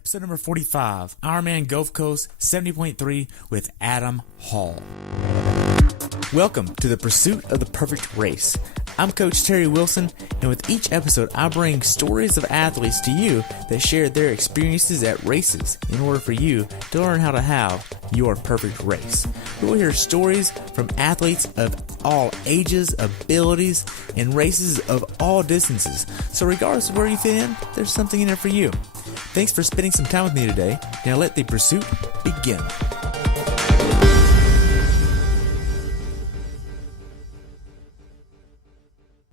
Episode number 45, Ironman Gulf Coast 70.3 with Adam Hall. Welcome to the pursuit of the perfect race. I'm Coach Terry Wilson, and with each episode, I bring stories of athletes to you that share their experiences at races in order for you to learn how to have your perfect race. We will hear stories from athletes of all ages, abilities, and races of all distances. So regardless of where you fit in, there's something in there for you. Thanks for spending some time with me today. Now let the pursuit begin.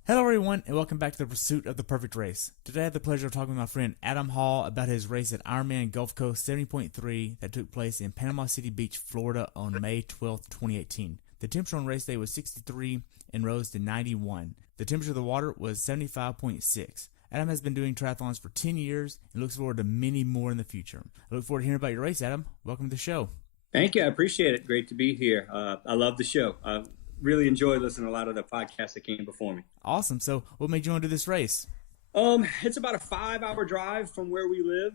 Hello everyone, and welcome back to the Pursuit of the Perfect Race. Today I have the pleasure of talking with my friend Adam Hall about his race at Ironman Gulf Coast 70.3 that took place in Panama City Beach, Florida on May 12, 2018. The temperature on race day was 63 and rose to 91. The temperature of the water was 75.6. Adam has been doing triathlons for 10 years and looks forward to many more in the future. I look forward to hearing about your race, Adam. Welcome to the show. Thank you. I appreciate it. Great to be here. I love the show. Really enjoy listening to a lot of the podcasts that came before me. Awesome. So what made you want to do this race? It's about a 5-hour drive from where we live.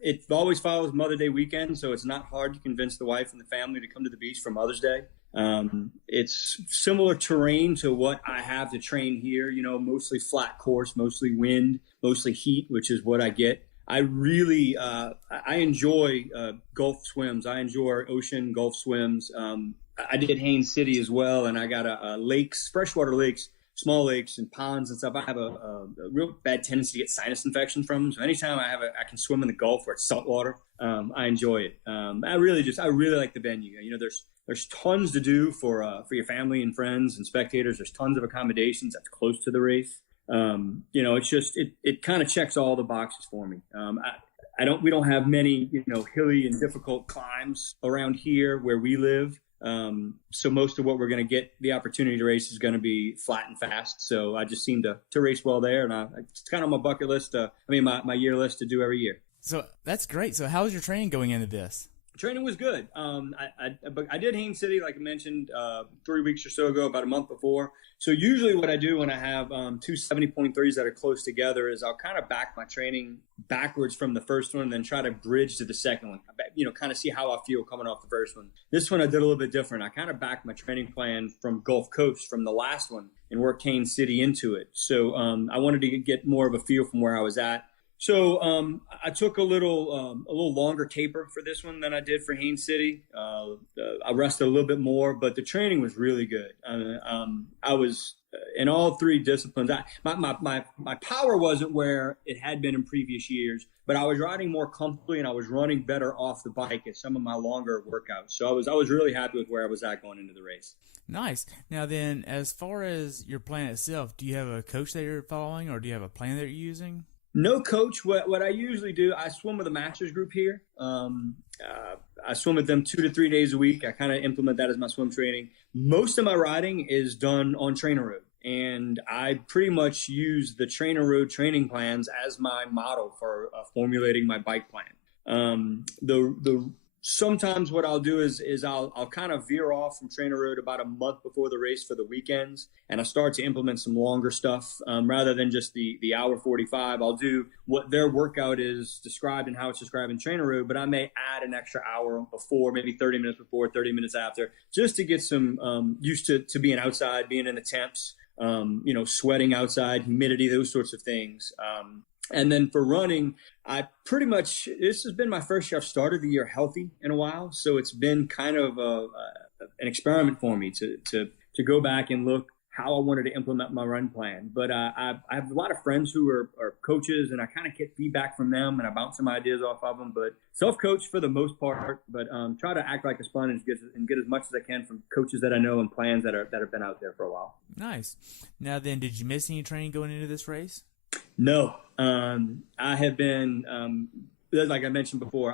It always follows Mother's Day weekend, so it's not hard to convince the wife and the family to come to the beach for Mother's Day. It's similar terrain to what I have to train here, mostly flat course, mostly wind, mostly heat, which is what I get. I really, I enjoy Gulf swims. I enjoy ocean Gulf swims. I did Haines City as well, and I got lakes, freshwater lakes, small lakes and ponds and stuff. I have a real bad tendency to get sinus infections from them. So anytime I can swim in the Gulf where it's salt water, I enjoy it. I really like the venue. There's tons to do for your family and friends and spectators. There's tons of accommodations that's close to the race. It's just it kind of checks all the boxes for me. We don't have many hilly and difficult climbs around here where we live. So most of what we're going to get the opportunity to race is going to be flat and fast. So I just seem to race well there, and it's kind of my bucket list. My year list to do every year. So that's great. So how was your training going into this? Training was good. I did Haines City, like I mentioned, 3 weeks or so ago, about a month before. So usually what I do when I have two 70.3s that are close together is I'll kind of back my training backwards from the first one and then try to bridge to the second one, kind of see how I feel coming off the first one. This one I did a little bit different. I kind of backed my training plan from Gulf Coast, from the last one, and worked Haines City into it. So I wanted to get more of a feel from where I was at. So I took a little longer taper for this one than I did for Haines City. I rested a little bit more, but the training was really good. I was in all three disciplines. My power wasn't where it had been in previous years, but I was riding more comfortably and I was running better off the bike at some of my longer workouts. So I was really happy with where I was at going into the race. Nice. Now then, as far as your plan itself, do you have a coach that you're following, or do you have a plan that you're using? No coach. What I usually do, I swim with a master's group here. I swim with them 2 to 3 days a week. I kind of implement that as my swim training. Most of my riding is done on Trainer Road, and I pretty much use the Trainer Road training plans as my model for formulating my bike plan. Sometimes what I'll do is I'll kind of veer off from Trainer Road about a month before the race for the weekends, and I start to implement some longer stuff rather than just the hour 45. I'll do what their workout is described and how it's described in Trainer Road, but I may add an extra hour before, maybe 30 minutes before, 30 minutes after, just to get some used to being outside, being in the temps, sweating outside, humidity, those sorts of things. And then for running, this has been my first year. I've started the year healthy in a while. So it's been kind of an experiment for me to go back and look how I wanted to implement my run plan. But I have a lot of friends who are coaches, and I kind of get feedback from them, and I bounce some ideas off of them. But self-coach for the most part, but try to act like a sponge and get as much as I can from coaches that I know and plans that have been out there for a while. Nice. Now then, did you miss any training going into this race? No, I have been, like I mentioned before,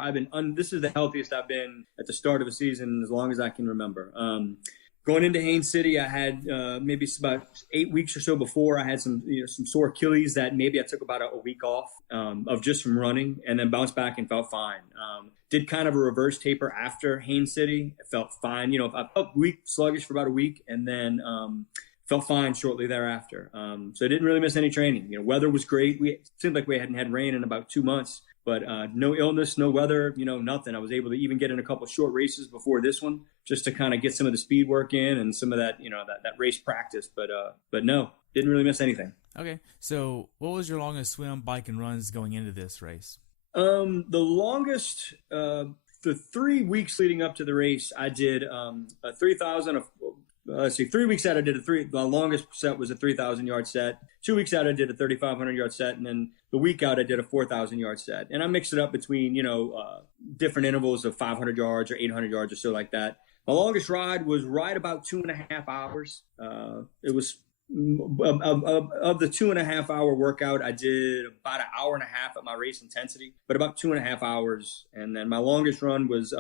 this is the healthiest I've been at the start of a season as long as I can remember. Going into Haines City, I had maybe about 8 weeks or so before, I had some sore Achilles that maybe I took about a week off of just from running, and then bounced back and felt fine. Did kind of a reverse taper after Haines City. It felt fine. I felt weak, sluggish for about a week, and then felt fine shortly thereafter. So I didn't really miss any training. Weather was great. It seemed like we hadn't had rain in about 2 months. but no illness, no weather, nothing. I was able to even get in a couple short races before this one just to kind of get some of the speed work in and some of that, that race practice. But no, didn't really miss anything. Okay. So what was your longest swim, bike, and runs going into this race? The longest, the 3 weeks leading up to the race, I did a 3,000. Let's see, 3 weeks out I did the longest set was a 3,000 yard set. 2 weeks out I did a 3,500 yard set, and then the week out I did a 4,000 yard set. And I mixed it up between different intervals of 500 yards or 800 yards or so like that. My longest ride was right about 2.5 hours. It was of the 2.5 hour workout, I did about an hour and a half at my race intensity, but about 2.5 hours. And then my longest run was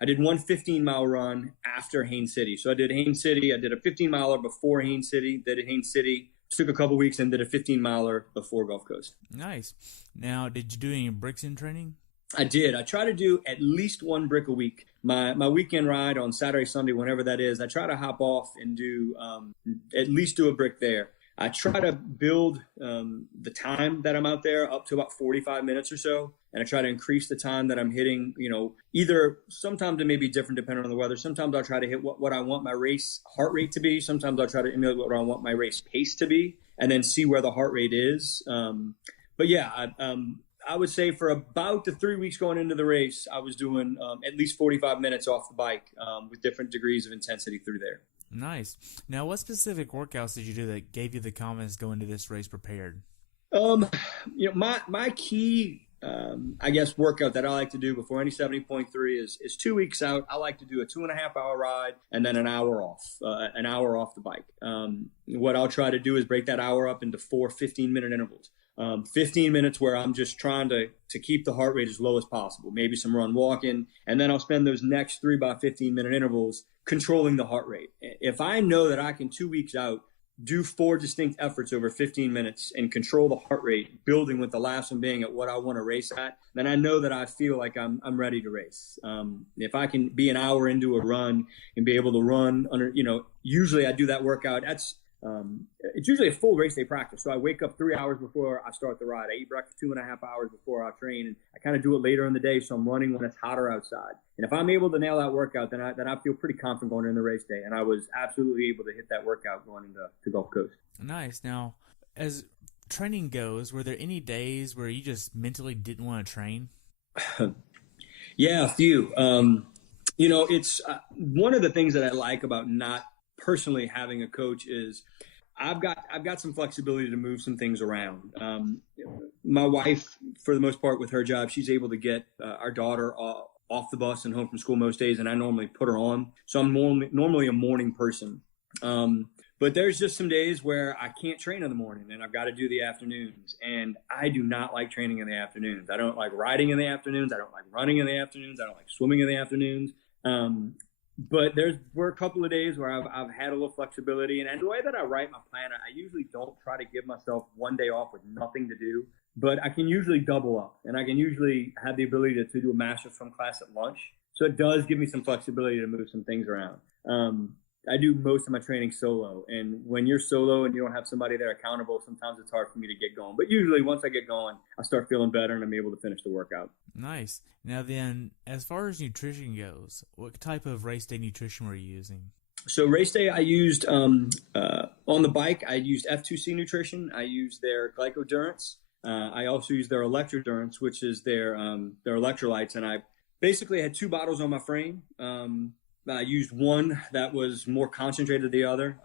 I did one 15-mile run after Haines City. So I did Haines City. I did a 15-miler before Haines City. Did Haines City. Took a couple weeks and did a 15-miler before Gulf Coast. Nice. Now, did you do any bricks in training? I did. I try to do at least one brick a week. My weekend ride on Saturday, Sunday, whenever that is, I try to hop off and do at least do a brick there. I try to build the time that I'm out there up to about 45 minutes or so. And I try to increase the time that I'm hitting, either sometimes it may be different depending on the weather. Sometimes I'll try to hit what I want my race heart rate to be. Sometimes I'll try to emulate what I want my race pace to be and then see where the heart rate is. But yeah, I would say for about the 3 weeks going into the race, I was doing at least 45 minutes off the bike with different degrees of intensity through there. Nice. Now, what specific workouts did you do that gave you the confidence to go into this race prepared? My key, I guess, workout that I like to do before any 70.3 is 2 weeks out. I like to do a 2.5 hour ride and then an hour off the bike. What I'll try to do is break that hour up into 4 15-minute intervals. 15 minutes where I'm just trying to keep the heart rate as low as possible, maybe some run walking, and then I'll spend those next 3 by 15-minute intervals controlling the heart rate. If I know that I can 2 weeks out do 4 distinct efforts over 15 minutes and control the heart rate, building with the last one being at what I want to race at, then I know that I feel like I'm ready to race. If I can be an hour into a run and be able to run under, usually I do that workout. It's usually a full race day practice. So I wake up 3 hours before I start the ride. I eat breakfast 2.5 hours before I train, and I kind of do it later in the day. So I'm running when it's hotter outside. And if I'm able to nail that workout, then I feel pretty confident going in the race day. And I was absolutely able to hit that workout going into Gulf Coast. Nice. Now, as training goes, were there any days where you just mentally didn't want to train? Yeah, a few. It's one of the things that I like about not personally having a coach is I've got some flexibility to move some things around. My wife, for the most part with her job, she's able to get our daughter off the bus and home from school most days, and I normally put her on. So I'm normally a morning person. But there's just some days where I can't train in the morning and I've got to do the afternoons. And I do not like training in the afternoons. I don't like riding in the afternoons. I don't like running in the afternoons. I don't like swimming in the afternoons. But were a couple of days where I've had a little flexibility. And the way that I write my plan, I usually don't try to give myself one day off with nothing to do. But I can usually double up. And I can usually have the ability to do a master swim class at lunch. So it does give me some flexibility to move some things around. I do most of my training solo. And when you're solo and you don't have somebody there accountable, sometimes it's hard for me to get going. But usually once I get going, I start feeling better and I'm able to finish the workout. Nice. Now then, as far as nutrition goes, what type of race day nutrition were you using? So race day, I used, on the bike, I used F2C nutrition. I used their glycodurance. I also used their electrodurance, which is their electrolytes. And I basically had 2 bottles on my frame. I used one that was more concentrated than the other.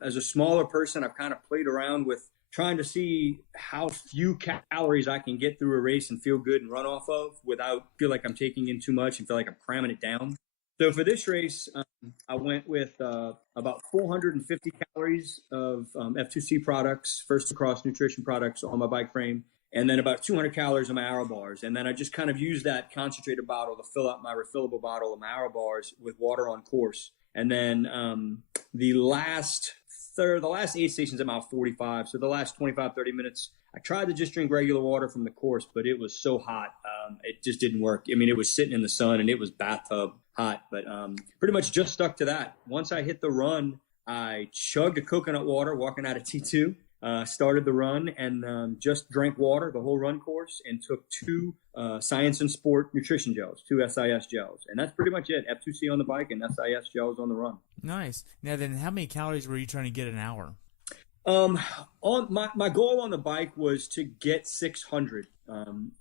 As a smaller person, I've kind of played around with trying to see how few calories I can get through a race and feel good and run off of without feel like I'm taking in too much and feel like I'm cramming it down. So for this race, I went with about 450 calories of F2C products, First Across nutrition products on my bike frame, and then about 200 calories on my Arrow bars. And then I just kind of used that concentrated bottle to fill up my refillable bottle of my Arrow bars with water on course. And then the last 8 stations, I'm about 45. So the last 25, 30 minutes, I tried to just drink regular water from the course, but it was so hot. It just didn't work. I mean, it was sitting in the sun and it was bathtub hot, but pretty much just stuck to that. Once I hit the run, I chugged a coconut water walking out of T2. started the run and just drank water the whole run course and took two Science and Sport nutrition gels, two SIS gels. And that's pretty much it. F2C on the bike and SIS gels on the run. Nice. Now then, how many calories were you trying to get an hour? On my goal on the bike was to get 600.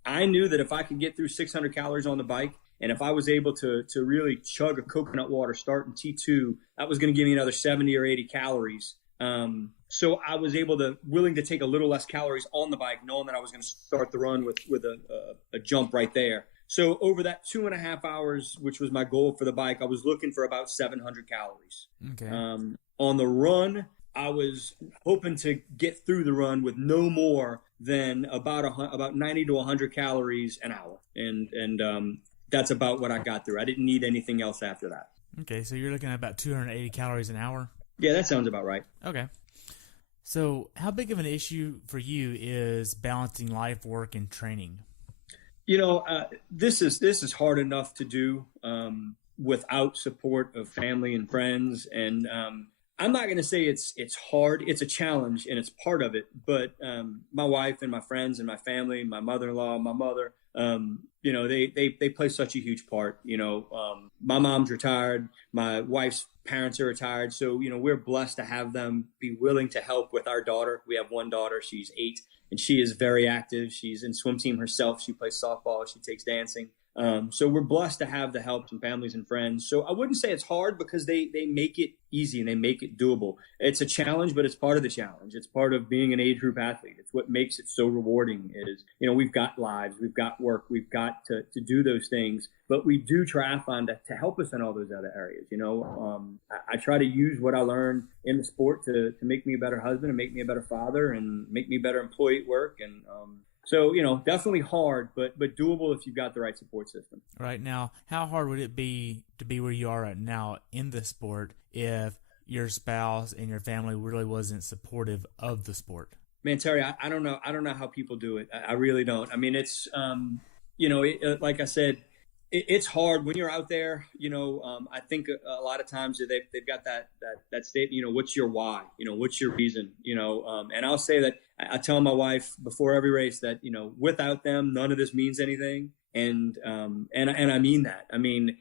I knew that if I could get through 600 calories on the bike, and if I was able to really chug a coconut water starting T2, that was going to give me another 70 or 80 calories. So I was willing to take a little less calories on the bike, knowing that I was going to start the run with a jump right there. So over that 2.5 hours, which was my goal for the bike, I was looking for about 700 calories. Okay. On the run, I was hoping to get through the run with no more than about 90 to 100 calories an hour. And that's about what I got through. I didn't need anything else after that. Okay, so you're looking at about 280 calories an hour? Yeah, that sounds about right. Okay. So how big of an issue for you is balancing life, work, and training? This is hard enough to do without support of family and friends. And I'm not going to say it's hard. It's a challenge, and it's part of it. But my wife and my friends and my family, my mother-in-law, my mother, they play such a huge part. My mom's retired. My wife's parents are retired. So, we're blessed to have them be willing to help with our daughter. We have one daughter. She's 8, and she is very active. She's in swim team herself. She plays softball. She takes dancing. So we're blessed to have the help from families and friends. So I wouldn't say it's hard because they make it easy and they make it doable. It's a challenge, but it's part of the challenge. It's part of being an age group athlete. It's what makes it so rewarding is, we've got lives, we've got work, we've got to do those things, but we do triathlon to help us in all those other areas. I try to use what I learned in the sport to make me a better husband and make me a better father and make me a better employee at work. And, so, definitely hard, but doable if you've got the right support system. Right. Now, how hard would it be to be where you are right now in the sport if your spouse and your family really wasn't supportive of the sport? Man, Terry, I don't know. I don't know how people do it. I really don't. I mean, it's, like I said, it's hard when you're out there. I think a lot of times they've got that statement. What's your why? What's your reason? And I'll say that I tell my wife before every race that without them, none of this means anything. And I mean that. I mean,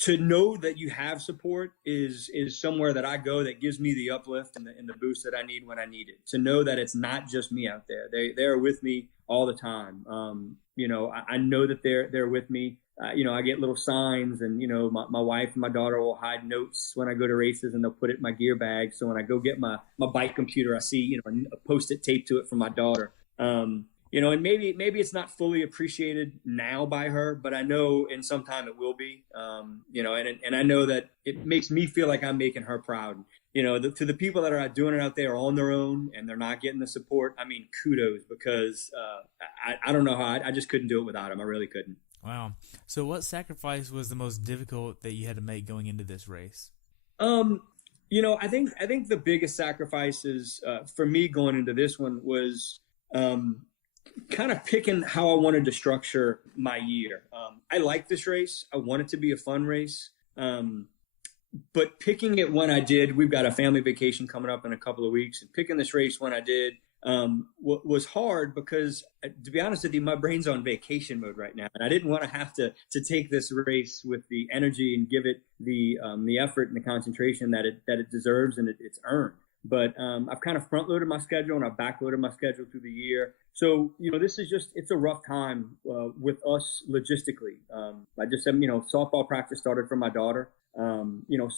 to know that you have support is somewhere that I go that gives me the uplift and the boost that I need when I need it. To know that it's not just me out there. They're with me all the time. I know that they're with me. I get little signs and, my wife and my daughter will hide notes when I go to races and they'll put it in my gear bag. So when I go get my bike computer, I see, a Post-it taped to it from my daughter. And maybe it's not fully appreciated now by her, but I know in some time it will be, and I know that it makes me feel like I'm making her proud. To the people that are doing it out there on their own and they're not getting the support, I mean, kudos, because I don't know how I just couldn't do it without them. I really couldn't. Wow. So what sacrifice was the most difficult that you had to make going into this race? I think the biggest sacrifices for me going into this one was kind of picking how I wanted to structure my year. I like this race. I want it to be a fun race. But picking it when I did, we've got a family vacation coming up in a couple of weeks, and picking this race when I did was hard because, to be honest with you, my brain's on vacation mode right now, and I didn't want to have to take this race with the energy and give it the effort and the concentration that it deserves and it's earned. But I've kind of front loaded my schedule and I've back loaded my schedule through the year. So this is it's a rough time with us logistically. I just said softball practice started for my daughter.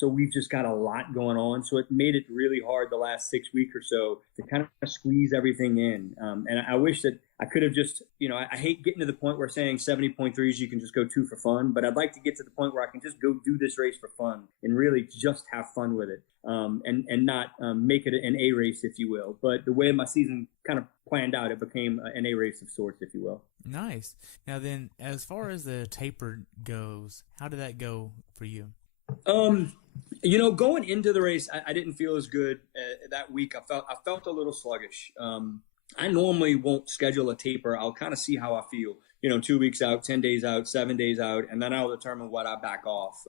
So we've just got a lot going on. So it made it really hard the last 6 weeks or so to kind of squeeze everything in. And I wish that I could have just, I hate getting to the point where saying 70.3s, you can just go 2 for fun, but I'd like to get to the point where I can just go do this race for fun and really just have fun with it. And not make it an A race, if you will. But the way my season kind of planned out, it became an A race of sorts, if you will. Nice. Now then, as far as the taper goes, how did that go for you? Going into the race, I didn't feel as good that week. I felt a little sluggish. I normally won't schedule a taper. I'll kind of see how I feel, 2 weeks out, 10 days out, 7 days out, and then I'll determine what I back off.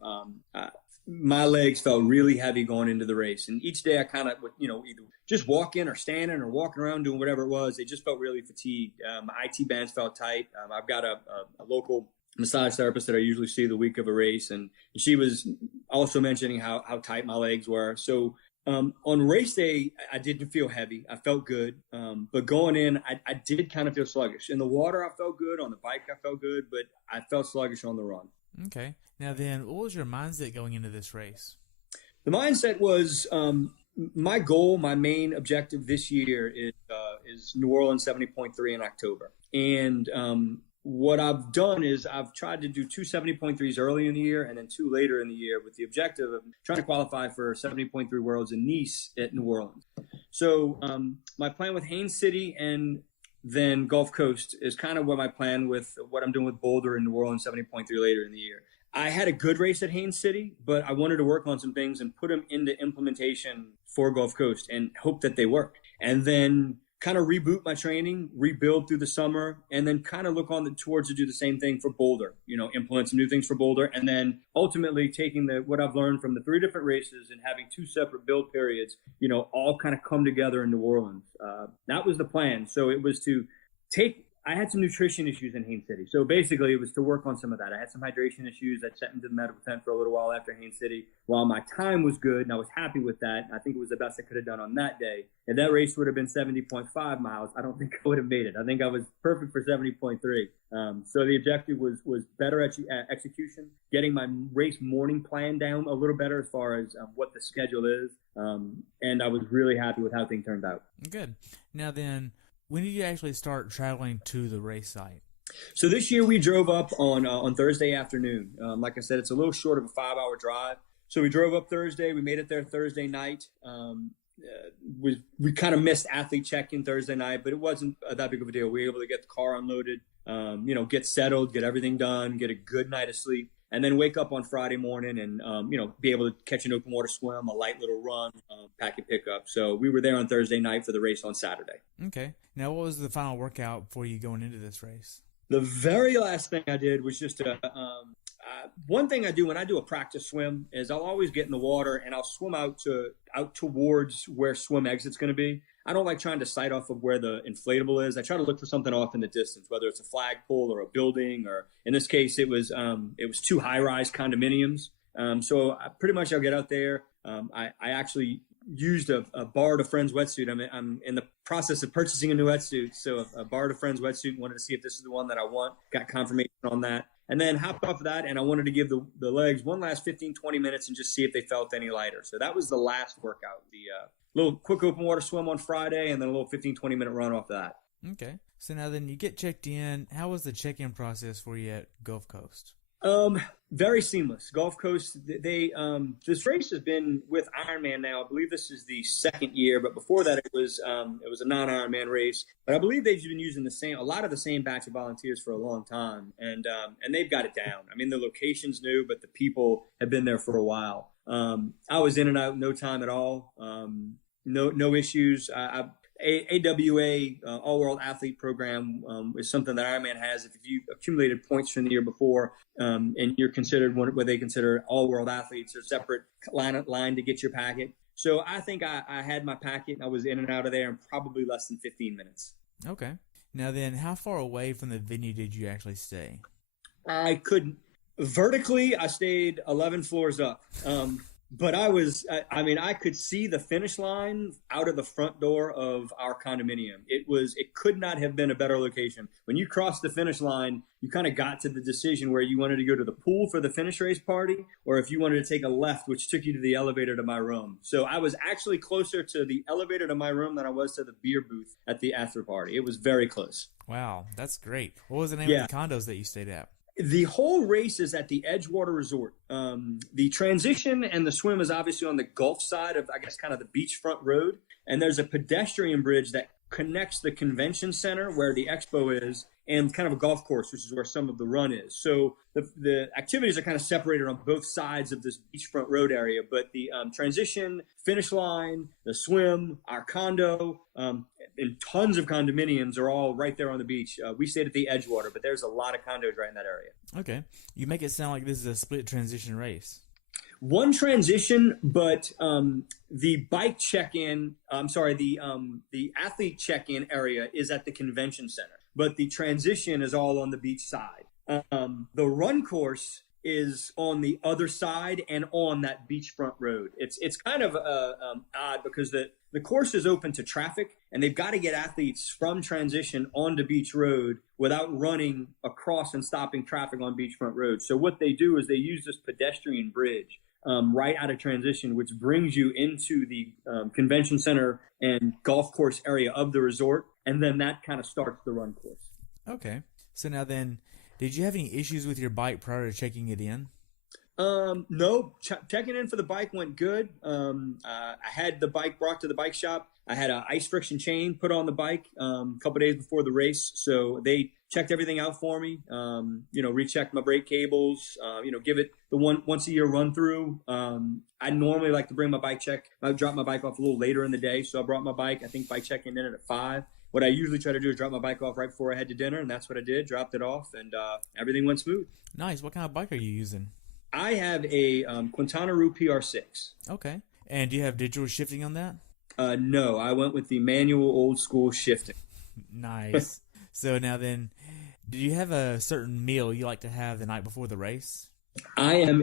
my legs felt really heavy going into the race. And each day I kind of would, either just walking or standing or walking around doing whatever it was. It just felt really fatigued. My IT bands felt tight. I've got a local massage therapist that I usually see the week of a race. And she was also mentioning how tight my legs were. So on race day, I didn't feel heavy. I felt good. But going in, I did kind of feel sluggish. In the water, I felt good. On the bike, I felt good. But I felt sluggish on the run. Okay. Now then, what was your mindset going into this race? The mindset was my goal, my main objective this year is New Orleans 70.3 in October. And what I've done is I've tried to do two 70.3s early in the year and then two later in the year with the objective of trying to qualify for 70.3 Worlds in Nice at New Orleans. So my plan with Haines City and then Gulf Coast is kind of what my plan with what I'm doing with Boulder and New Orleans 70.3 later in the year. I had a good race at Haines City, but I wanted to work on some things and put them into implementation for Gulf Coast and hope that they work. And then kind of reboot my training, rebuild through the summer, and then kind of look towards to do the same thing for Boulder, implement some new things for Boulder. And then ultimately taking what I've learned from the three different races and having two separate build periods, all kind of come together in New Orleans. That was the plan. So it was to I had some nutrition issues in Haines City. So basically it was to work on some of that. I had some hydration issues. I sat into the medical tent for a little while after Haines City. While my time was good and I was happy with that, I think it was the best I could have done on that day. If that race would have been 70.5 miles, I don't think I would have made it. I think I was perfect for 70.3. So the objective was better execution, getting my race morning plan down a little better as far as what the schedule is. And I was really happy with how things turned out. Good. Now then, when did you actually start traveling to the race site? So this year we drove up on Thursday afternoon. Like I said, it's a little short of a 5-hour drive. So we drove up Thursday. We made it there Thursday night. We kind of missed athlete check-in Thursday night, but it wasn't that big of a deal. We were able to get the car unloaded, get settled, get everything done, get a good night of sleep, and then wake up on Friday morning and, be able to catch an open water swim, a light little run, pack and pick up. So we were there on Thursday night for the race on Saturday. Okay. Now, what was the final workout for you going into this race? The very last thing I did was just one thing I do when I do a practice swim is I'll always get in the water and I'll swim out towards where swim exit's going to be. I don't like trying to sight off of where the inflatable is. I try to look for something off in the distance, whether it's a flagpole or a building, or in this case, it was two high-rise condominiums. So I'll get out there. I actually used a borrowed a friend's wetsuit. I'm in the process of purchasing a new wetsuit. So I borrowed a friend's wetsuit and wanted to see if this is the one that I want. Got confirmation on that. And then hopped off of that, and I wanted to give the legs one last 15, 20 minutes and just see if they felt any lighter. So that was the last workout, the little quick open water swim on Friday, and then a little 15, 20-minute run off that. Okay. So now then you get checked in. How was the check-in process for you at Gulf Coast? Very seamless. Gulf Coast, this race has been with Ironman now. I believe this is the second year, but before that it was a non-Ironman race. But I believe they've been using a lot of the same batch of volunteers for a long time, and they've got it down. I mean, the location's new, but the people have been there for a while. I was in and out in no time at all. No issues. AWA, All World Athlete Program, is something that Ironman has. If you accumulated points from the year before, and you're considered what they consider All World Athletes, there's a separate line to get your packet. So I think I had my packet. I was in and out of there in probably less than 15 minutes. Okay. Now then, how far away from the venue did you actually stay? I couldn't. Vertically, I stayed 11 floors up. But I could see the finish line out of the front door of our condominium. It could not have been a better location. When you crossed the finish line, you kind of got to the decision where you wanted to go to the pool for the finish race party, or if you wanted to take a left, which took you to the elevator to my room. So I was actually closer to the elevator to my room than I was to the beer booth at the after party. It was very close. Wow, that's great. What was the name of the condos that you stayed at? The whole race is at the Edgewater Resort. The transition and the swim is obviously on the Gulf side of, I guess, kind of the beachfront road. And there's a pedestrian bridge that connects the convention center where the expo is and kind of a golf course, which is where some of the run is. So the activities are kind of separated on both sides of this beachfront road area. But the transition, finish line, the swim, our condo, and tons of condominiums are all right there on the beach. We stayed at the Edgewater, but there's a lot of condos right in that area. Okay. You make it sound like this is a split transition race. One transition, but the bike check-in, the athlete check-in area is at the convention center, but the transition is all on the beach side. The run course is on the other side and on that beachfront road. It's kind of odd because the course is open to traffic, and they've got to get athletes from transition onto Beach Road without running across and stopping traffic on beachfront road. So what they do is they use this pedestrian bridge right out of transition, which brings you into the convention center and golf course area of the resort, and then that kind of starts the run course. Okay. So now then, did you have any issues with your bike prior to checking it in? No, checking in for the bike went good. I had the bike brought to the bike shop. I had an ice friction chain put on the bike a couple days before the race, so they checked everything out for me. Rechecked my brake cables. Give it the once a year run through. I normally like to bring my bike check. I drop my bike off a little later in the day, so I brought my bike. I think bike checking in at 5. What I usually try to do is drop my bike off right before I head to dinner, and that's what I did. Dropped it off, and everything went smooth. Nice. What kind of bike are you using? I have a Quintana Roo PR6. Okay. And do you have digital shifting on that? No, I went with the manual old school shifting. Nice. So now then, do you have a certain meal you like to have the night before the race? I am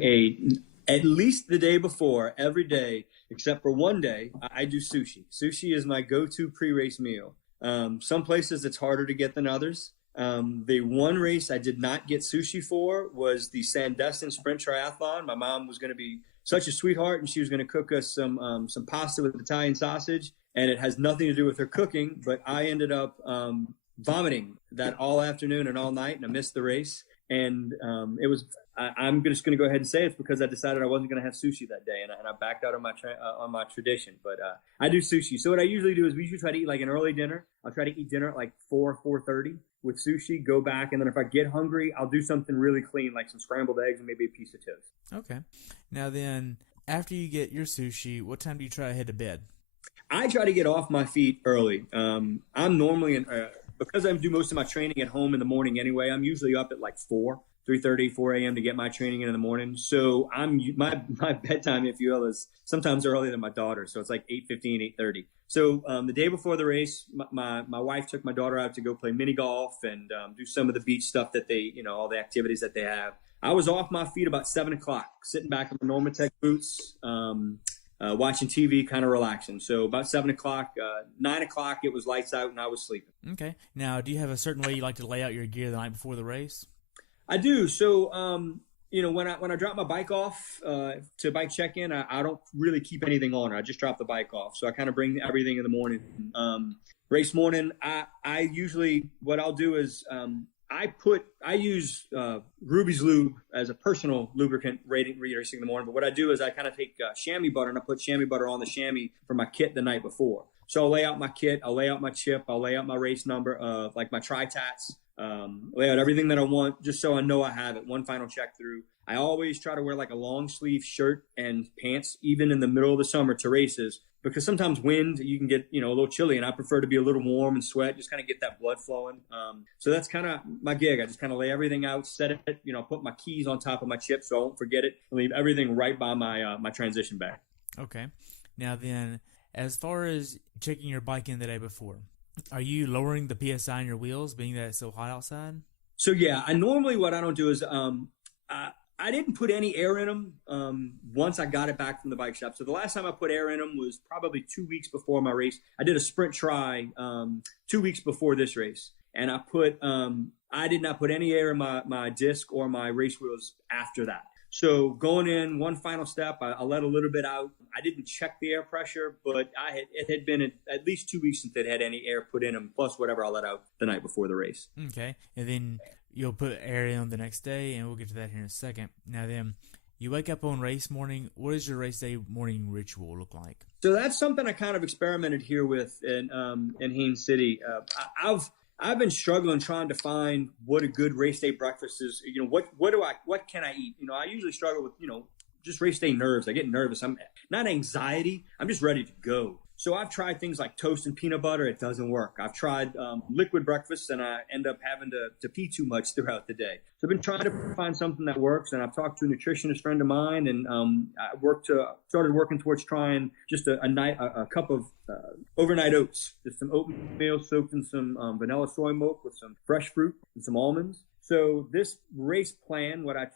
at least the day before, every day, except for one day, I do sushi. Sushi is my go-to pre-race meal. Some places it's harder to get than others. The one race I did not get sushi for was the Sandestin Sprint Triathlon. My mom was going to be such a sweetheart, and she was going to cook us some pasta with Italian sausage, and it has nothing to do with her cooking, but I ended up vomiting that all afternoon and all night, and I missed the race. And I'm just going to go ahead and say it's because I decided I wasn't going to have sushi that day, and I backed out on my tradition. But I do sushi. So what I usually do is we usually try to eat like an early dinner. I'll try to eat dinner at like 4:30 with sushi, go back, and then if I get hungry, I'll do something really clean like some scrambled eggs and maybe a piece of toast. Okay. Now then, after you get your sushi, what time do you try to head to bed? I try to get off my feet early. I'm normally because I do most of my training at home in the morning anyway, I'm usually up at like 3:30, 4 a.m. to get my training in the morning. So my bedtime, if you will, is sometimes earlier than my daughter. So it's like 8:15, 8:30. So the day before the race, my wife took my daughter out to go play mini golf and do some of the beach stuff that they, all the activities that they have. I was off my feet about 7 o'clock, sitting back in my Normatec boots, watching TV, kind of relaxing. So about 7 o'clock, 9 o'clock, it was lights out and I was sleeping. Okay. Now, do you have a certain way you like to lay out your gear the night before the race? I do. So, when I drop my bike off to bike check-in, I don't really keep anything on. I just drop the bike off. So I kind of bring everything in the morning. Race morning, I usually, what I'll do is I use Ruby's Lube as a personal lubricant racing in the morning. But what I do is I kind of take chamois butter and I put chamois butter on the chamois for my kit the night before. So I'll lay out my kit, I'll lay out my chip, I'll lay out my race number, like my tri-tats, lay out everything that I want just so I know I have it. One final check through. I always try to wear like a long sleeve shirt and pants, even in the middle of the summer to races, because sometimes wind, you can get, a little chilly, and I prefer to be a little warm and sweat, just kind of get that blood flowing. So that's kind of my gig. I just kind of lay everything out, set it, put my keys on top of my chip so I won't forget it, and leave everything right by my transition bag. Okay. Now then, as far as checking your bike in the day before, are you lowering the PSI in your wheels, being that it's so hot outside? So yeah, what I don't do is I didn't put any air in them once I got it back from the bike shop. So the last time I put air in them was probably 2 weeks before my race. I did a sprint try 2 weeks before this race, and I did not put any air in my disc or my race wheels after that. So going in, one final step, I let a little bit out. I didn't check the air pressure, but it had been at least 2 weeks since it had any air put in them, plus whatever I let out the night before the race. Okay, and then you'll put air in the next day, and we'll get to that here in a second. Now then, you wake up on race morning. What does your race day morning ritual look like? So that's something I kind of experimented here with in Haines City. I've been struggling trying to find what a good race day breakfast is. What can I eat? I usually struggle with, just race day nerves. I get nervous. I'm not anxiety. I'm just ready to go. So I've tried things like toast and peanut butter. It doesn't work. I've tried liquid breakfast, and I end up having to pee too much throughout the day. So I've been trying to find something that works, and I've talked to a nutritionist friend of mine, and I started working towards trying just a cup of overnight oats, just some oatmeal soaked in some vanilla soy milk with some fresh fruit and some almonds. So this race plan, what I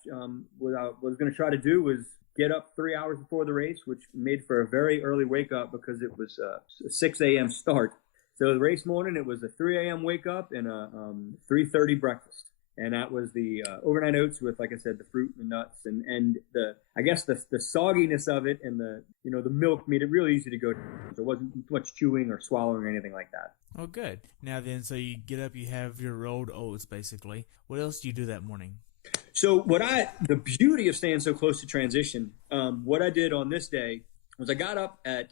was going to try to do was get up 3 hours before the race, which made for a very early wake up because it was a 6 a.m. start. So the race morning, it was a 3 a.m. wake up and a 3:30 breakfast. And that was the overnight oats with, like I said, the fruit and the nuts and the sogginess of it and the milk made it really easy to go down. So it wasn't much chewing or swallowing or anything like that. Oh, good. Now then, so you get up, you have your rolled oats, basically. What else do you do that morning? So the beauty of staying so close to transition, what I did on this day was I got up at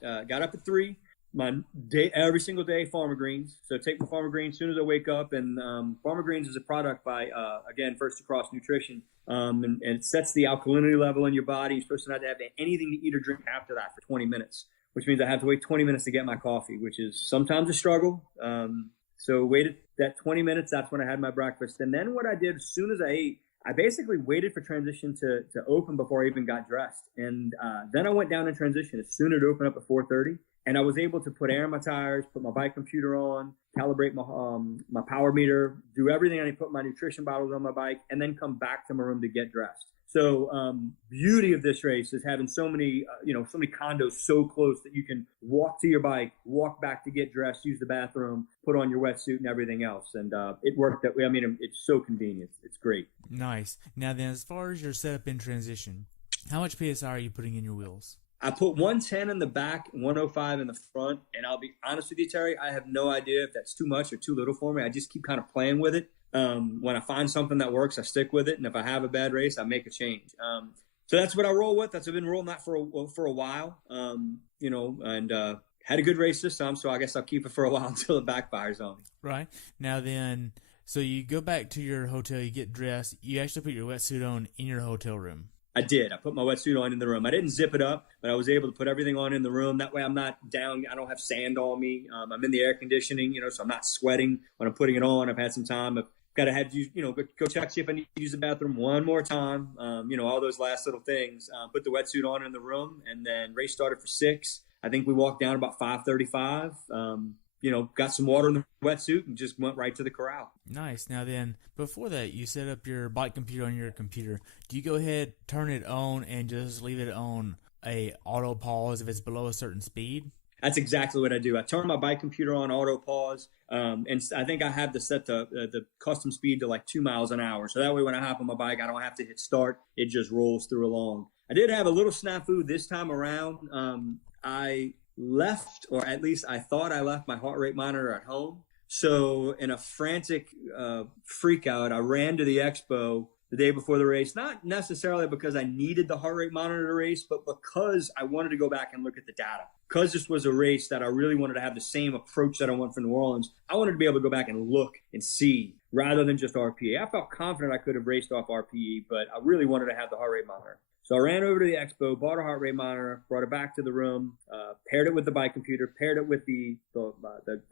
3. My day, every single day, Farmer Greens. So take my Farmer Greens as soon as I wake up. And Farmer Greens is a product by, again, First Across Nutrition. And it sets the alkalinity level in your body. You're supposed to not have anything to eat or drink after that for 20 minutes, which means I have to wait 20 minutes to get my coffee, which is sometimes a struggle. So waited that 20 minutes. That's when I had my breakfast. And then what I did as soon as I ate, I basically waited for transition to open before I even got dressed. And then I went down in transition as soon as it opened up at 4:30. And I was able to put air in my tires, put my bike computer on, calibrate my power meter, do everything I need, put my nutrition bottles on my bike, and then come back to my room to get dressed. So beauty of this race is having so many condos so close that you can walk to your bike, walk back to get dressed, use the bathroom, put on your wetsuit and everything else. And it worked that way. I mean, it's so convenient. It's great. Nice. Now then, as far as your setup in transition, how much PSI are you putting in your wheels? I put 110 in the back, 105 in the front, and I'll be honest with you, Terry, I have no idea if that's too much or too little for me. I just keep kind of playing with it. When I find something that works, I stick with it, and if I have a bad race, I make a change. So that's what I roll with. I've been rolling that for a while, and had a good race this time, so I guess I'll keep it for a while until it backfires on me. Right. Now then, so you go back to your hotel, you get dressed, you actually put your wetsuit on in your hotel room. I did. I put my wetsuit on in the room. I didn't zip it up, but I was able to put everything on in the room. That way I'm not down. I don't have sand on me. I'm in the air conditioning, so I'm not sweating when I'm putting it on. I've had some time. I've got to have you, go check, see if I need to use the bathroom one more time. All those last little things. Put the wetsuit on in the room, and then race started for 6. I think we walked down about 5:35. Got some water in the wetsuit and just went right to the corral. Nice. Now then, before that, you set up your bike computer on your computer. Do you go ahead, turn it on, and just leave it on a auto pause if it's below a certain speed? That's exactly what I do. I turn my bike computer on auto pause, and I think I have to set the custom speed to like 2 miles an hour. So that way when I hop on my bike, I don't have to hit start. It just rolls through along. I did have a little snafu this time around. I left, or at least I thought I left my heart rate monitor at home. So in a frantic freak out, I ran to the expo the day before the race, not necessarily because I needed the heart rate monitor to race, but because I wanted to go back and look at the data. Because this was a race that I really wanted to have the same approach that I want for New Orleans, I wanted to be able to go back and look and see rather than just RPE. I felt confident I could have raced off RPE, but I really wanted to have the heart rate monitor. So I ran over to the expo, bought a heart rate monitor, brought it back to the room, paired it with the bike computer, paired it with the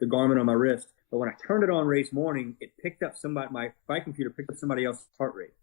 Garmin on my wrist. But when I turned it on race morning, it picked up my bike computer picked up somebody else's heart rate.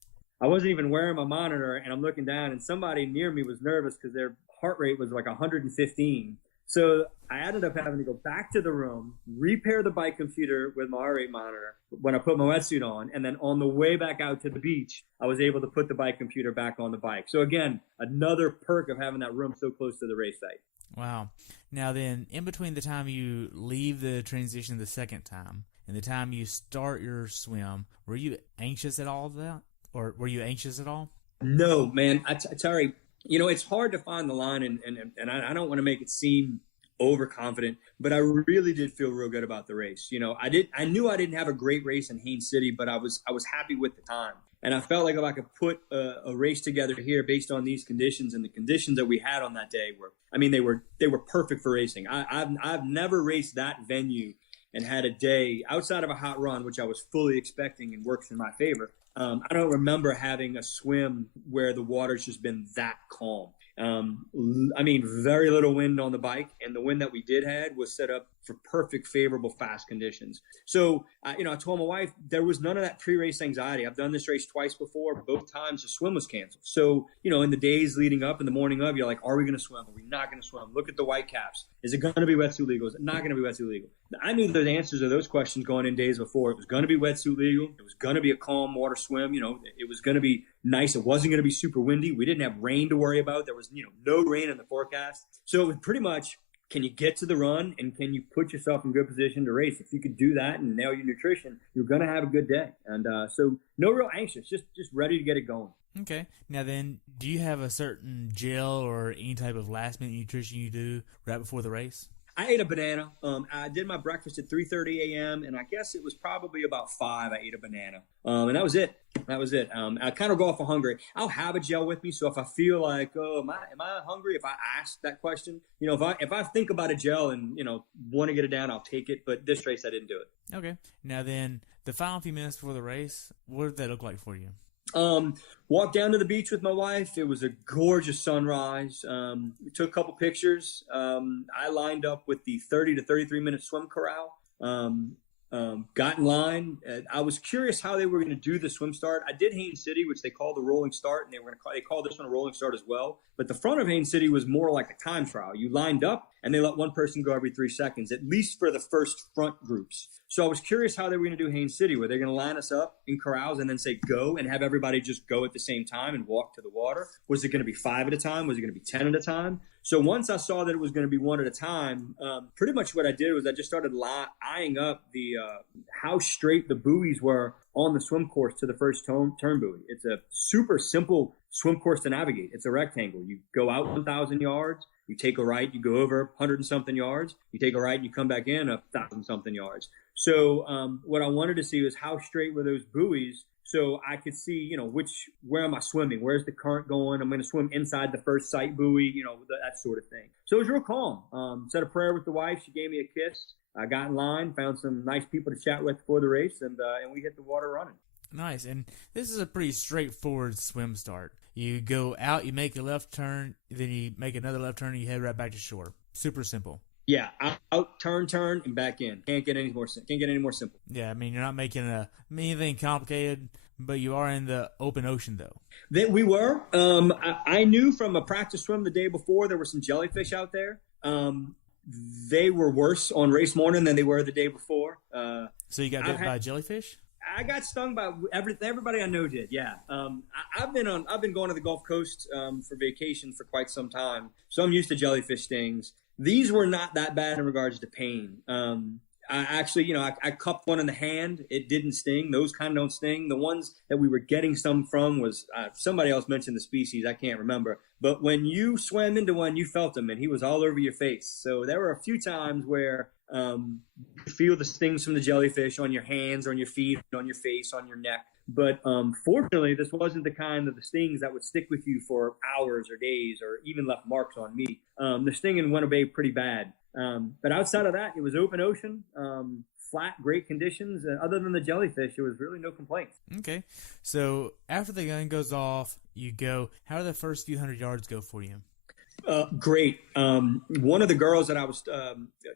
I wasn't even wearing my monitor, and I'm looking down, and somebody near me was nervous because their heart rate was like 115. So I ended up having to go back to the room, repair the bike computer with my heart rate monitor when I put my wetsuit on. And then on the way back out to the beach, I was able to put the bike computer back on the bike. So again, another perk of having that room so close to the race site. Wow. Now then, in between the time you leave the transition the second time and the time you start your swim, were you anxious at all of that? Or were you anxious at all? No, man. Sorry. It's hard to find the line, and I don't want to make it seem overconfident, but I really did feel real good about the race. I knew I didn't have a great race in Haines City, but I was happy with the time. And I felt like if I could put a race together here based on these conditions and the conditions that we had on that day they were perfect for racing. I've never raced that venue and had a day outside of a hot run, which I was fully expecting and works in my favor. I don't remember having a swim where the water's just been that calm. I mean, very little wind on the bike, and the wind that we did had was set up for perfect, favorable, fast conditions. So, I told my wife there was none of that pre-race anxiety. I've done this race twice before. Both times the swim was canceled. So, in the days leading up, in the morning of, you're like, are we going to swim? Are we not going to swim? Look at the white caps. Is it going to be wetsuit legal? Is it not going to be wetsuit legal? I knew the answers to those questions going in days before. It was going to be wetsuit legal. It was going to be a calm water swim. It was going to be nice. It wasn't going to be super windy. We didn't have rain to worry about. There was, no rain in the forecast. So it was pretty much, can you get to the run and can you put yourself in good position to race? If you could do that and nail your nutrition, you're going to have a good day. And so no real anxious, just ready to get it going. Okay. Now then, do you have a certain gel or any type of last minute nutrition you do right before the race? I ate a banana. I did my breakfast at 3:30 a.m. and I guess it was probably about 5. I ate a banana, and that was it. I kind of go off of hungry. I'll have a gel with me, so if I feel like, am I hungry? If I ask that question, if I think about a gel and want to get it down, I'll take it. But this race, I didn't do it. Okay. Now then, the final few minutes before the race, what did that look like for you? Walked down to the beach with my wife. It was a gorgeous sunrise. We took a couple pictures. I lined up with the 30 to 33 minute swim corral. Got in line. I was curious how they were going to do the swim start. I did Haines City, which they call the rolling start, and they call this one a rolling start as well. But the front of Haines City was more like a time trial. You lined up, and they let one person go every 3 seconds, at least for the first front groups. So I was curious how they were going to do Haines City. Were they going to line us up in corrals and then say go and have everybody just go at the same time and walk to the water? Was it going to be 5 at a time? Was it going to be 10 at a time? So once I saw that it was going to be 1 at a time, pretty much what I did was I just started eyeing up the how straight the buoys were on the swim course to the first turn buoy. It's a super simple swim course to navigate. It's a rectangle. You go out 1,000 yards. You take a right, you go over 100 and something yards. You take a right, and you come back in 1,000 something yards. So what I wanted to see was how straight were those buoys, so I could see, where am I swimming? Where's the current going? I'm going to swim inside the first sight buoy, that sort of thing. So it was real calm. Said a prayer with the wife. She gave me a kiss. I got in line, found some nice people to chat with before the race, and we hit the water running. Nice. And this is a pretty straightforward swim start. You go out, you make a left turn, then you make another left turn, and you head right back to shore. Super simple. Yeah, out, turn, and back in. Can't get any more simple. Yeah, I mean, you're not making anything complicated, but you are in the open ocean, though. That we were. I knew from a practice swim the day before there were some jellyfish out there. They were worse on race morning than they were the day before. So you got bit by a jellyfish? I got stung by everybody I know did. Yeah. I've been going to the Gulf Coast for vacation for quite some time, so I'm used to jellyfish stings. These were not that bad in regards to pain. I actually, I cupped one in the hand. It didn't sting. Those kind don't sting. The ones that we were getting some from was somebody else mentioned the species. I can't remember. But when you swam into one, you felt him, and he was all over your face. So there were a few times where you feel the stings from the jellyfish on your hands, on your feet, on your face, on your neck. But fortunately, this wasn't the kind of the stings that would stick with you for hours or days or even left marks on me. The stinging went away pretty bad. But outside of that, it was open ocean, flat, great conditions. Other than the jellyfish, it was really no complaints. Okay. So after the gun goes off, you go. How do the first few hundred yards go for you? Great. One of the girls that I was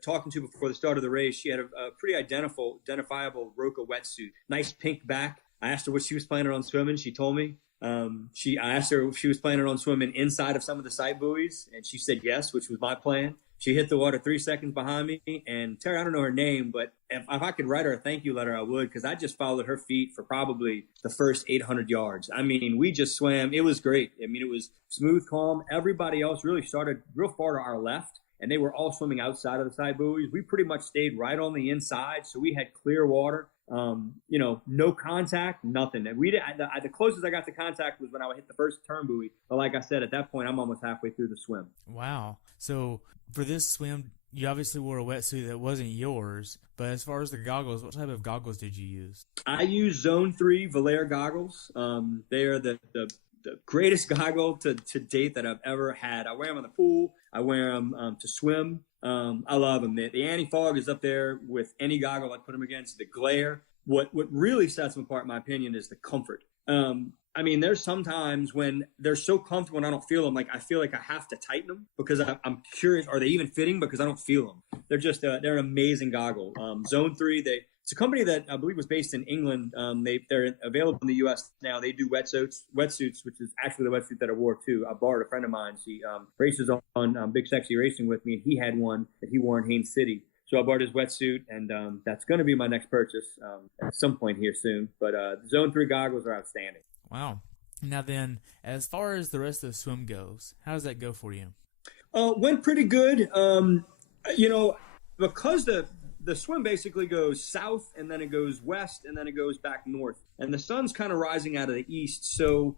talking to before the start of the race, she had a pretty identifiable Roka wetsuit, nice pink back. I asked her what she was planning on swimming. She told me. I asked her if she was planning on swimming inside of some of the sight buoys, and she said yes, which was my plan. She hit the water 3 seconds behind me, and Terry, I don't know her name, but if I could write her a thank you letter, I would, because I just followed her feet for probably the first 800 yards. I mean, we just swam. It was great. I mean, it was smooth, calm. Everybody else really started real far to our left, and they were all swimming outside of the side buoys. We pretty much stayed right on the inside, so we had clear water. No contact, nothing. And the closest I got to contact was when I would hit the first turn buoy. But like I said, at that point, I'm almost halfway through the swim. Wow. So for this swim, you obviously wore a wetsuit that wasn't yours. But as far as the goggles, what type of goggles did you use? I used Zone 3 Valair goggles. They are the greatest goggle to date that I've ever had. I wear them in the pool. I wear them to swim. I love them. The anti-fog is up there with any goggle I put them against. The glare. What really sets them apart, in my opinion, is the comfort. I mean, there's sometimes when they're so comfortable and I don't feel them, like I feel like I have to tighten them because I'm curious, are they even fitting? Because I don't feel them. They're just they're an amazing goggle. Zone 3, it's a company that I believe was based in England. They're available in the U.S. now. They do wetsuits, which is actually the wetsuit that I wore too. I borrowed a friend of mine. She races on Big Sexy Racing with me, and he had one that he wore in Haines City. So I bought his wetsuit, and that's going to be my next purchase at some point here soon. But the Zone 3 goggles are outstanding. Wow. Now then, as far as the rest of the swim goes, how does that go for you? Went pretty good. Because the swim basically goes south, and then it goes west, and then it goes back north. And the sun's kind of rising out of the east, so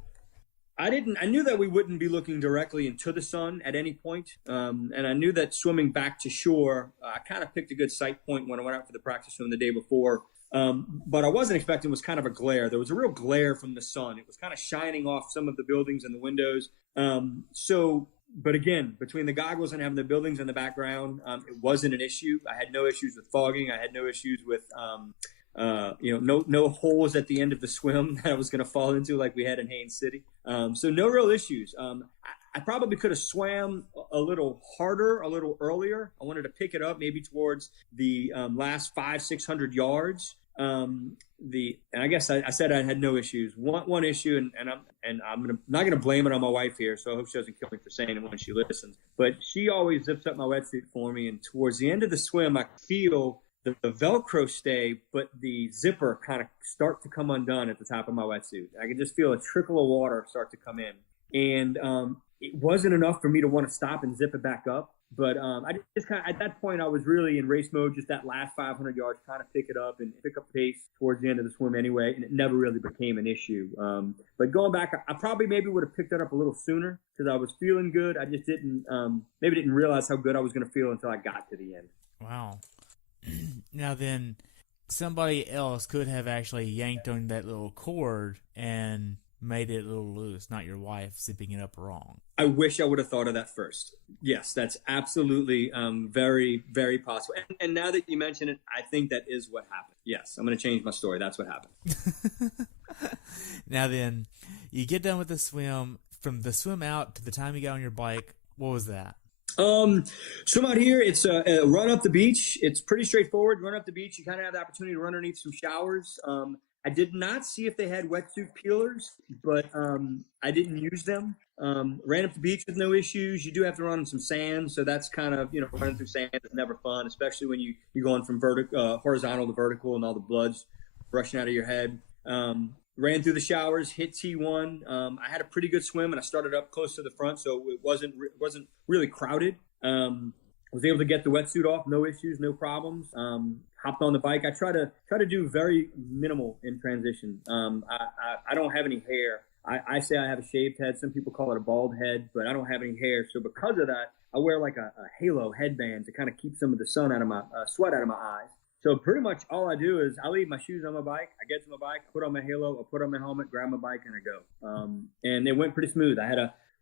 I knew that we wouldn't be looking directly into the sun at any point. And I knew that swimming back to shore, I kind of picked a good sight point when I went out for the practice swim the day before. But I wasn't expecting was kind of a glare. There was a real glare from the sun. It was kind of shining off some of the buildings and the windows. But again, between the goggles and having the buildings in the background, it wasn't an issue. I had no issues with fogging. I had no issues with, no holes at the end of the swim that I was going to fall into like we had in Haines City. So no real issues. I probably could have swam a little harder, a little earlier. I wanted to pick it up maybe towards the last 500-600 yards. And I guess I said I had no issues. One issue, and I'm not gonna blame it on my wife here, so I hope she doesn't kill me for saying it when she listens. But she always zips up my wetsuit for me, and towards the end of the swim, I feel the Velcro stay, but the zipper kind of start to come undone at the top of my wetsuit. I could just feel a trickle of water start to come in, and it wasn't enough for me to want to stop and zip it back up. But I just kind of, at that point, I was really in race mode, just that last 500 yards, trying to pick it up and pick up pace towards the end of the swim anyway, and it never really became an issue. But going back, I probably maybe would have picked it up a little sooner because I was feeling good. I just didn't realize how good I was going to feel until I got to the end. Wow. Now then, somebody else could have actually yanked on that little cord and made it a little loose, not your wife zipping it up wrong. I wish I would have thought of that first. Yes, that's absolutely very, very possible. And now that you mention it, I think that is what happened. Yes, I'm going to change my story. That's what happened. Now then, you get done with the swim. From the swim out to the time you got on your bike, what was that? Swim out here, it's a run up the beach. It's pretty straightforward. Run up the beach. You kind of have the opportunity to run underneath some showers. I did not see if they had wetsuit peelers, but I didn't use them. Ran up the beach with no issues. You do have to run on some sand, so that's kind of, running through sand is never fun, especially when you're going from horizontal to vertical and all the blood's rushing out of your head. Ran through the showers, hit T1. I had a pretty good swim, and I started up close to the front, so it wasn't really crowded. Was able to get the wetsuit off, no issues, no problems. Hopped on the bike. I try to do very minimal in transition. I don't have any hair. I say I have a shaved head. Some people call it a bald head, but I don't have any hair. So because of that, I wear like a halo headband to kind of keep some of the sun out of my sweat out of my eyes. So pretty much all I do is I leave my shoes on my bike. I get to my bike, put on my halo, I put on my helmet, grab my bike, and I go. And it went pretty smooth.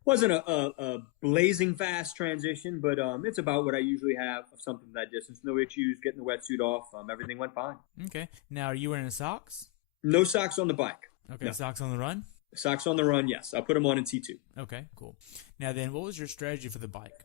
Wasn't a blazing fast transition, but it's about what I usually have of something that distance. No issues getting the wetsuit off. Everything went fine. Okay. Now, are you wearing socks? No socks on the bike. Okay. No. Socks on the run? Socks on the run, yes. I put them on in T2. Okay, cool. Now then, what was your strategy for the bike?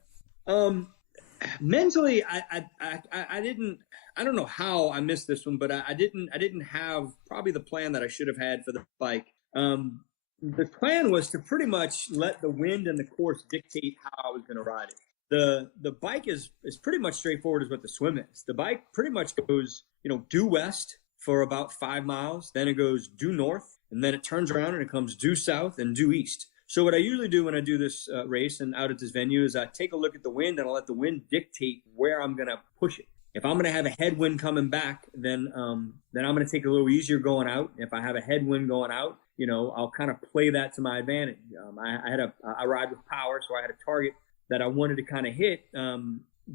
Mentally, I didn't. I don't know how I missed this one, but I didn't have probably the plan that I should have had for the bike. The plan was to pretty much let the wind and the course dictate how I was going to ride it. The bike is pretty much straightforward as what the swim is. The bike pretty much goes, due west for about 5 miles, then it goes due north, and then it turns around and it comes due south and due east. So what I usually do when I do this race and out at this venue is I take a look at the wind and I'll let the wind dictate where I'm going to push it. If I'm going to have a headwind coming back, then I'm going to take a little easier going out. If I have a headwind going out, I'll kind of play that to my advantage. I ride with power, so I had a target that I wanted to kind of hit.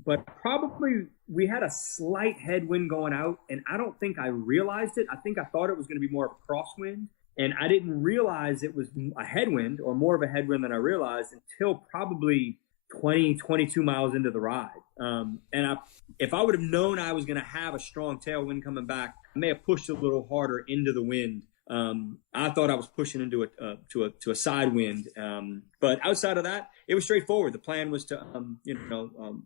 But probably we had a slight headwind going out, and I don't think I realized it. I think I thought it was going to be more of a crosswind, and I didn't realize it was a headwind or more of a headwind than I realized until probably 20, 22 miles into the ride. If I would have known I was going to have a strong tailwind coming back, I may have pushed a little harder into the wind I thought I was pushing into a side wind. But outside of that, it was straightforward. The plan was to,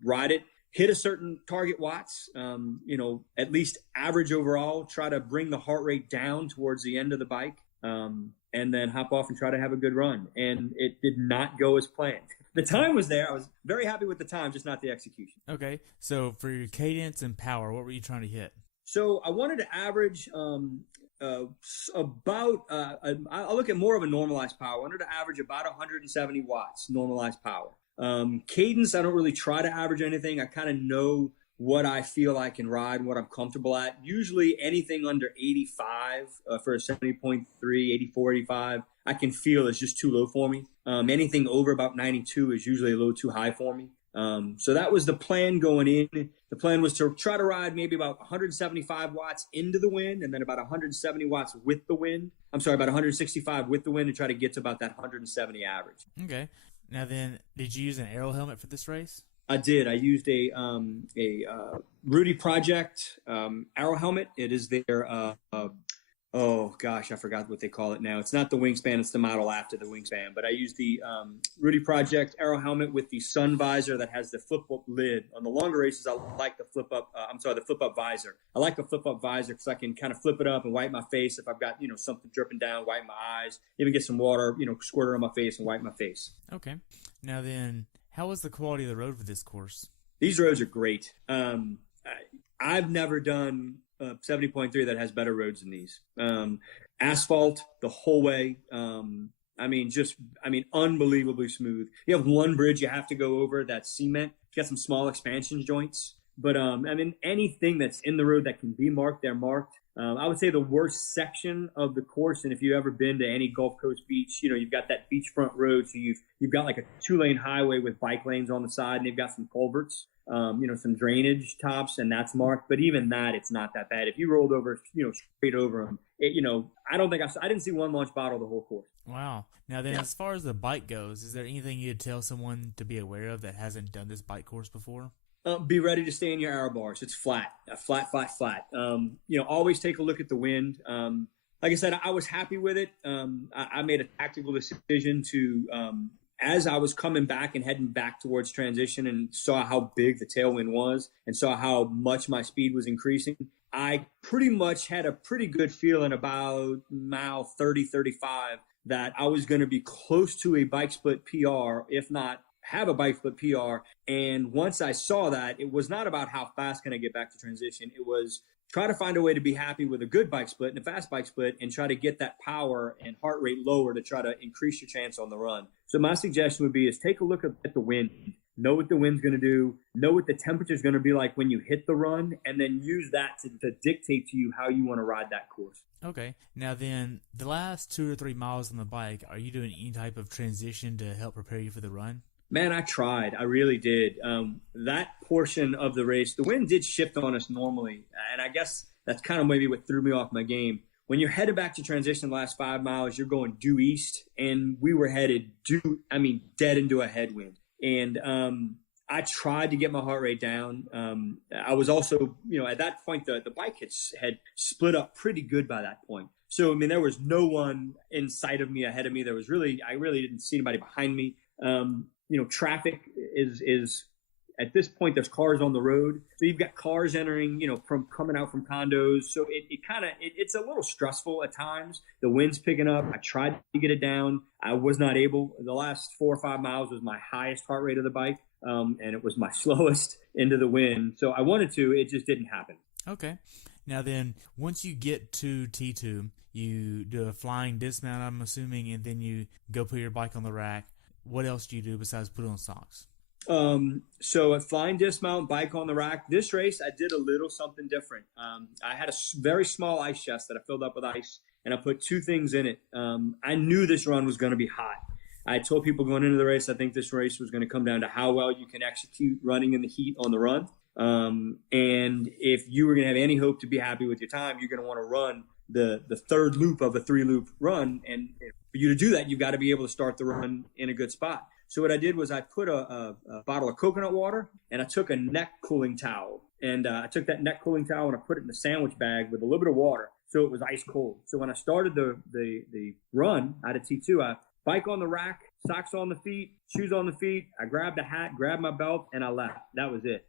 ride it, hit a certain target watts, at least average overall, try to bring the heart rate down towards the end of the bike, and then hop off and try to have a good run. And it did not go as planned. The time was there. I was very happy with the time, just not the execution. Okay. So for your cadence and power, what were you trying to hit? So I wanted to average I'll look at more of a normalized power. I wanted to average about 170 watts normalized power. Cadence, I don't really try to average anything. I kind of know what I feel I can ride and what I'm comfortable at. Usually anything under 85 for a 70.3, 84, 85, I can feel is just too low for me. Anything over about 92 is usually a little too high for me. So that was the plan going in. The plan was to try to ride maybe about 175 watts into the wind and then about 170 watts with the wind. I'm sorry, about 165 with the wind and try to get to about that 170 average. Okay. Now then, did you use an aero helmet for this race? I did. I used a Rudy Project aero helmet. It is their oh gosh, I forgot what they call it now. It's not the Wingspan, it's the model after the Wingspan. But I used the Rudy Project aero helmet with the sun visor that has the flip up lid. On the longer races, I like the flip up visor. I like the flip up visor because I can kind of flip it up and wipe my face if I've got something dripping down, wipe my eyes, even get some water squirt on my face and wipe my face. Okay. Now then, how was the quality of the road for this course? These roads are great. I've never done 70.3 that has better roads than these. Asphalt the whole way. Unbelievably smooth. You have one bridge you have to go over that's cement. You got some small expansion joints. But, anything that's in the road that can be marked, they're marked. I would say the worst section of the course, and if you've ever been to any Gulf Coast beach, you've got that beachfront road. So you've got like a 2-lane highway with bike lanes on the side, and they've got some culverts, some drainage tops, and that's marked. But even that, it's not that bad. If you rolled over, straight over them, I didn't see one launch bottle the whole course. Wow. Now then, As far as the bike goes, is there anything you'd tell someone to be aware of that hasn't done this bike course before? Be ready to stay in your aero bars. It's flat. Always take a look at the wind. Like I said, I was happy with it. I made a tactical decision to, as I was coming back and heading back towards transition and saw how big the tailwind was and saw how much my speed was increasing, I pretty much had a pretty good feeling about mile 30, 35 that I was going to be close to a bike split PR, if not have a bike split PR. And once I saw that, it was not about how fast can I get back to transition. It was try to find a way to be happy with a good bike split and a fast bike split and try to get that power and heart rate lower to try to increase your chance on the run. So my suggestion would be is take a look at the wind, know what the wind's going to do, know what the temperature is going to be like when you hit the run, and then use that to dictate to you how you want to ride that course. Okay. Now then, the last 2 or 3 miles on the bike, are you doing any type of transition to help prepare you for the run? Man, I tried. I really did. That portion of the race, the wind did shift on us normally. And I guess that's kind of maybe what threw me off my game. When you're headed back to transition the last 5 miles, you're going due east. And we were headed dead into a headwind. And I tried to get my heart rate down. I was also, at that point, the bike had split up pretty good by that point. So, there was no one in sight of me, ahead of me. I really didn't see anybody behind me. Traffic is at this point, there's cars on the road. So you've got cars entering, from coming out from condos. So it's a little stressful at times. The wind's picking up. I tried to get it down. I was not able. The last 4 or 5 miles was my highest heart rate of the bike. And it was my slowest into the wind. So I wanted to, it just didn't happen. Okay. Now then, once you get to T2, you do a flying dismount, I'm assuming, and then you go put your bike on the rack. What else do you do besides put on socks? So a flying dismount, bike on the rack. This race, I did a little something different. I had a very small ice chest that I filled up with ice, and I put 2 things in it. I knew this run was going to be hot. I told people going into the race, I think this race was going to come down to how well you can execute running in the heat on the run. And if you were going to have any hope to be happy with your time, you're going to want to run the third loop of a 3-loop run. And for you to do that, you've got to be able to start the run in a good spot. So what I did was I put a bottle of coconut water and I took a neck cooling towel. And I took that neck cooling towel and I put it in a sandwich bag with a little bit of water. so it was ice cold. So when I started the run out of T2, I bike on the rack, socks on the feet, shoes on the feet. I grabbed a hat, grabbed my belt, and I left. That was it.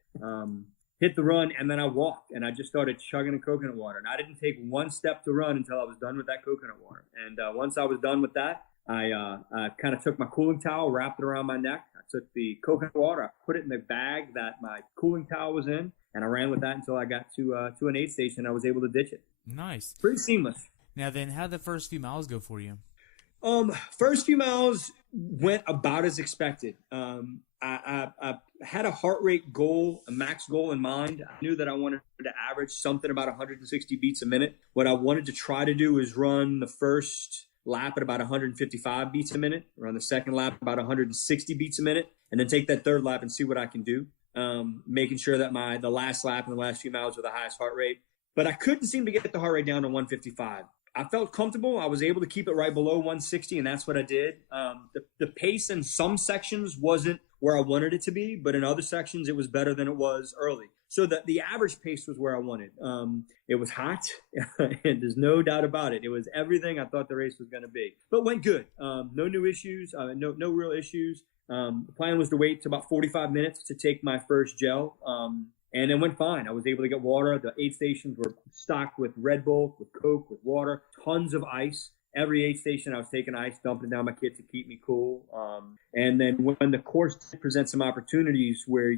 Hit the run, and then I walked, and I just started chugging the coconut water. And I didn't take one step to run until I was done with that coconut water. And once I was done with that, I kind of took my cooling towel, wrapped it around my neck. I took the coconut water, I put it in the bag that my cooling towel was in, and I ran with that until I got to an aid station. I was able to ditch it. Nice. Pretty seamless. Now then, how did the first few miles go for you? First few miles went about as expected. I had a heart rate goal, a max goal in mind. I knew that I wanted to average something about 160 beats a minute. What I wanted to try to do is run the first lap at about 155 beats a minute, run the second lap about 160 beats a minute, and then take that third lap and see what I can do. Making sure that the last lap and the last few miles were the highest heart rate. But I couldn't seem to get the heart rate down to 155. I felt comfortable. I was able to keep it right below 160, and that's what I did. The pace in some sections wasn't where I wanted it to be, but in other sections it was better than it was early. So the average pace was where I wanted. It was hot, and there's no doubt about it. It was everything I thought the race was going to be, but went good. No new issues, no real issues. The plan was to wait to about 45 minutes to take my first gel. And it went fine. I was able to get water. The aid stations were stocked with Red Bull, with Coke, with water, tons of ice. Every aid station I was taking ice, dumping down my kit to keep me cool. And then when the course presents some opportunities where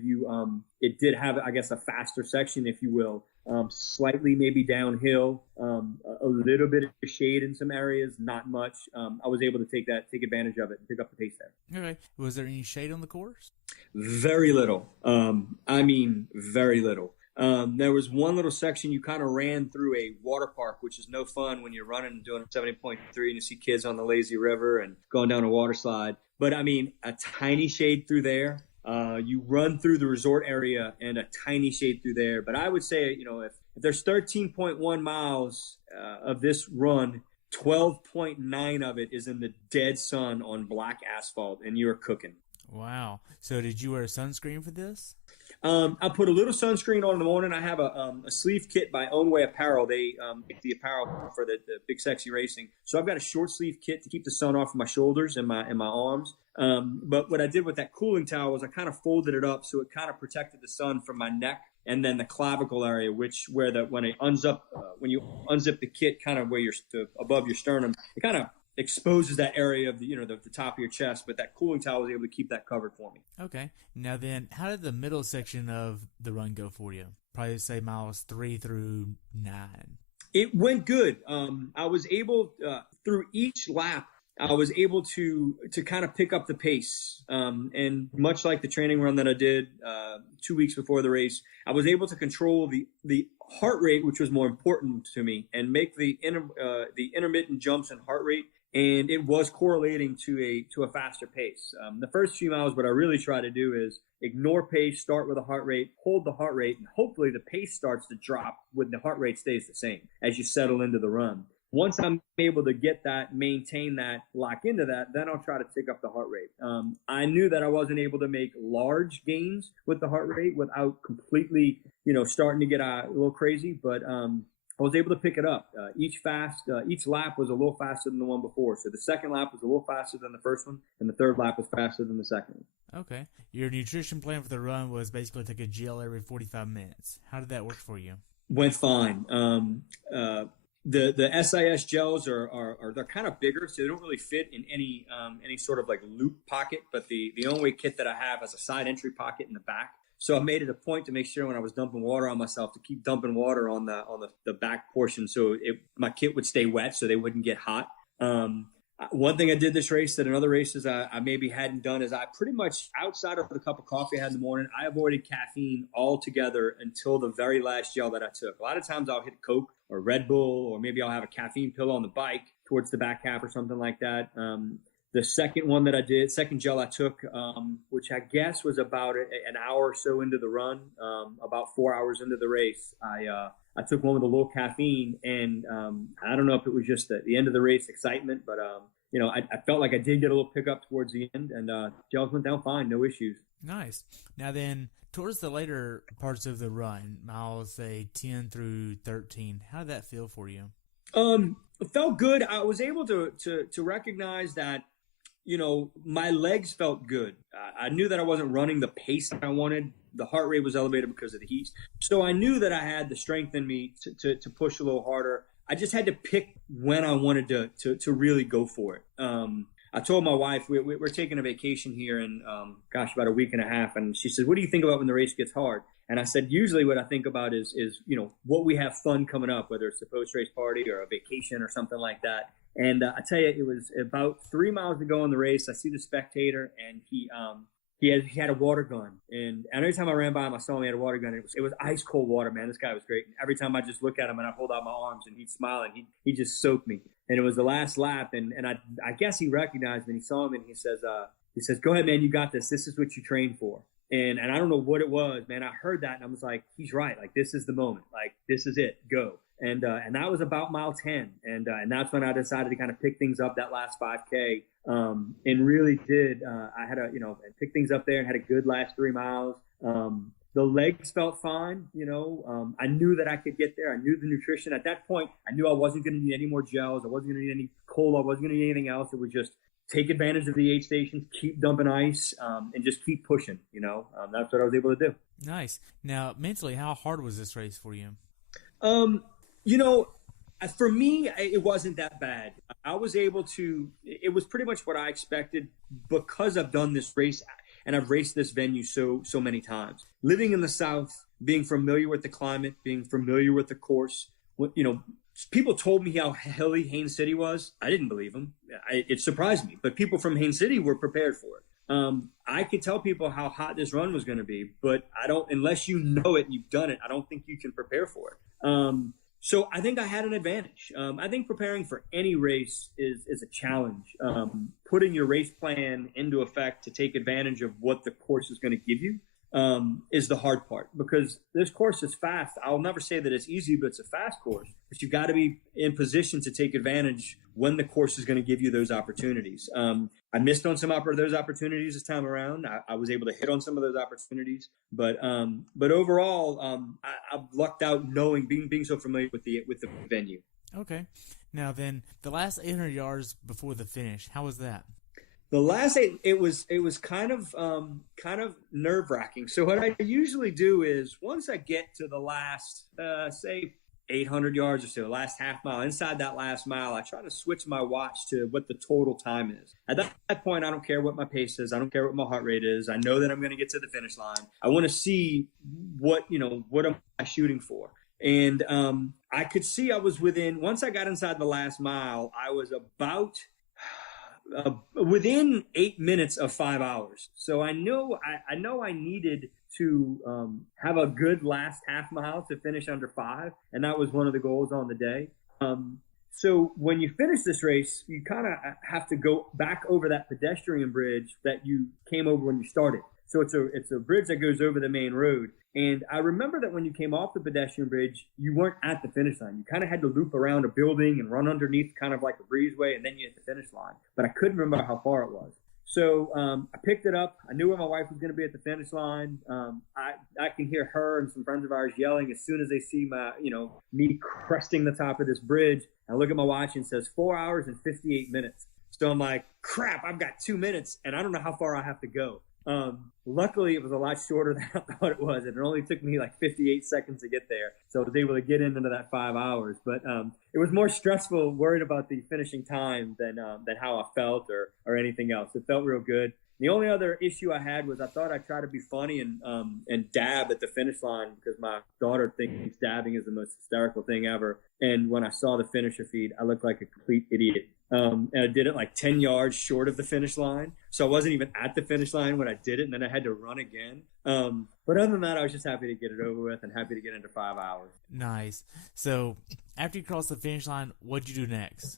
it did have, I guess, a faster section, if you will, slightly maybe downhill, a little bit of shade in some areas, not much. I was able to take advantage of it and pick up the pace there. Okay. Was there any shade on the course? Very little. I mean, very little. There was one little section you kind of ran through a water park, which is no fun when you're running and doing 70.3 and you see kids on the lazy river and going down a water slide. But I mean, a tiny shade through there. You run through the resort area and a tiny shade through there. But I would say, if there's 13.1 miles of this run, 12.9 of it is in the dead sun on black asphalt, and you're cooking. Wow. So did you wear sunscreen for this? I put a little sunscreen on in the morning. I have a sleeve kit by Ownway Apparel. They make the apparel for the big sexy racing. So I've got a short sleeve kit to keep the sun off of my shoulders and my arms. But what I did with that cooling towel was I kind of folded it up so it kind of protected the sun from my neck and then the clavicle area, when you unzip the kit, kind of where you're above your sternum, it kind of exposes that area of the top of your chest, but that cooling towel was able to keep that covered for me. Okay. Now then, how did the middle section of the run go for you? Probably say miles 3 through 9. It went good. I was able through each lap, I was able to kind of pick up the pace. And much like the training run that I did 2 weeks before the race, I was able to control the heart rate, which was more important to me, and make the intermittent jumps in heart rate. And it was correlating to a faster pace. The first few miles, what I really try to do is ignore pace, start with a heart rate, hold the heart rate, and hopefully the pace starts to drop when the heart rate stays the same as you settle into the run. Once I'm able to get that, maintain that, lock into that, then I'll try to take up the heart rate. I knew that I wasn't able to make large gains with the heart rate without completely, starting to get a little crazy, but I was able to pick it up. Each lap was a little faster than the one before. So the second lap was a little faster than the first one, and the third lap was faster than the second one. Okay. Your nutrition plan for the run was basically take a gel every 45 minutes. How did that work for you? Went fine. The SIS gels they're kind of bigger, so they don't really fit in any sort of like loop pocket. But the Ownway kit that I have has a side entry pocket in the back. So I made it a point to make sure when I was dumping water on myself to keep dumping water on the back portion, so my kit would stay wet, so they wouldn't get hot. One thing I did this race that in other races I maybe hadn't done is I pretty much, outside of the cup of coffee I had in the morning, I avoided caffeine altogether until the very last gel that I took. A lot of times I'll hit Coke or Red Bull, or maybe I'll have a caffeine pill on the bike towards the back half or something like that. The second gel I took, which I guess was about an hour or so into the run, about 4 hours into the race, I took one with a low caffeine, and I don't know if it was just the end of the race excitement, but I felt like I did get a little pickup towards the end, and gels went down fine, no issues. Nice. Now then, towards the later parts of the run, miles say 10 through 13, how did that feel for you? It felt good. I was able to recognize that, my legs felt good. I knew that I wasn't running the pace that I wanted. The heart rate was elevated because of the heat. So I knew that I had the strength in me to push a little harder. I just had to pick when I wanted to really go for it. I told my wife we're taking a vacation here in, about a week and a half. And she said, what do you think about when the race gets hard? And I said, usually what I think about is what we have fun coming up, whether it's a post-race party or a vacation or something like that. And I tell you, it was about 3 miles to go in the race. I see the spectator, and he had a water gun. And every time I ran by him, I saw him, he had a water gun. It was ice cold water, man. This guy was great. And every time I just look at him and I hold out my arms and he'd smile and he just soaked me. And it was the last lap. And I guess he recognized me. He saw him and he says, go ahead, man, you got this. This is what you trained for. And I don't know what it was, man. I heard that and I was like, he's right. Like, this is the moment. Like, this is it. Go. And that was about mile 10. And that's when I decided to kind of pick things up that last 5K. And really did. I had pick things up there and had a good last 3 miles. The legs felt fine. I knew that I could get there. I knew the nutrition at that point. I knew I wasn't going to need any more gels. I wasn't going to need any cola. I wasn't going to need anything else. It was just take advantage of the aid stations, keep dumping ice, and just keep pushing. That's what I was able to do. Nice. Now, mentally, how hard was this race for you? For me, it wasn't that bad. I was able to, it was pretty much what I expected because I've done this race and I've raced this venue so many times. Living in the South, being familiar with the climate, being familiar with the course, people told me how hilly Haines City was. I didn't believe them. It surprised me, but people from Haines City were prepared for it. I could tell people how hot this run was going to be, but unless you know it and you've done it, I don't think you can prepare for it. So I think I had an advantage. I think preparing for any race is a challenge. Putting your race plan into effect to take advantage of what the course is going to give you is the hard part, because this course is fast. I'll never say that it's easy, but it's a fast course. But you've got to be in position to take advantage when the course is going to give you those opportunities. I missed on some those opportunities this time around. I was able to hit on some of those opportunities, but overall, I've lucked out knowing being so familiar with the venue. Okay, now then, the last 800 yards before the finish, how was that? The last it was kind of nerve wracking. So what I usually do is once I get to the last say 800 yards or so, last half mile, inside that last mile, I try to switch my watch to what the total time is. At that point, I don't care what my pace is. I don't care what my heart rate is. I know that I'm going to get to the finish line. I want to see what am I shooting for. And I could see I was once I got inside the last mile, I was about within 8 minutes of 5 hours. So I know I needed to have a good last half mile to finish under 5, and that was one of the goals on the day. So when you finish this race, you kind of have to go back over that pedestrian bridge that you came over when you started. So it's a bridge that goes over the main road. And I remember that when you came off the pedestrian bridge, you weren't at the finish line. You kind of had to loop around a building and run underneath kind of like a breezeway, and then you hit the finish line. But I couldn't remember how far it was. So I picked it up. I knew where my wife was going to be at the finish line. I can hear her and some friends of ours yelling as soon as they see me cresting the top of this bridge. I look at my watch and it says 4 hours and 58 minutes. So I'm like, crap, I've got 2 minutes and I don't know how far I have to go. Luckily, it was a lot shorter than I thought it was. And it only took me like 58 seconds to get there. So I was able to get into that 5 hours. But it was more stressful worried about the finishing time than how I felt or anything else. It felt real good. The only other issue I had was I thought I'd try to be funny and dab at the finish line because my daughter thinks dabbing is the most hysterical thing ever. And when I saw the finisher feed, I looked like a complete idiot. And I did it like 10 yards short of the finish line. So I wasn't even at the finish line when I did it, and then I had to run again. But other than that, I was just happy to get it over with and happy to get into 5 hours. Nice. So after you crossed the finish line, what'd you do next?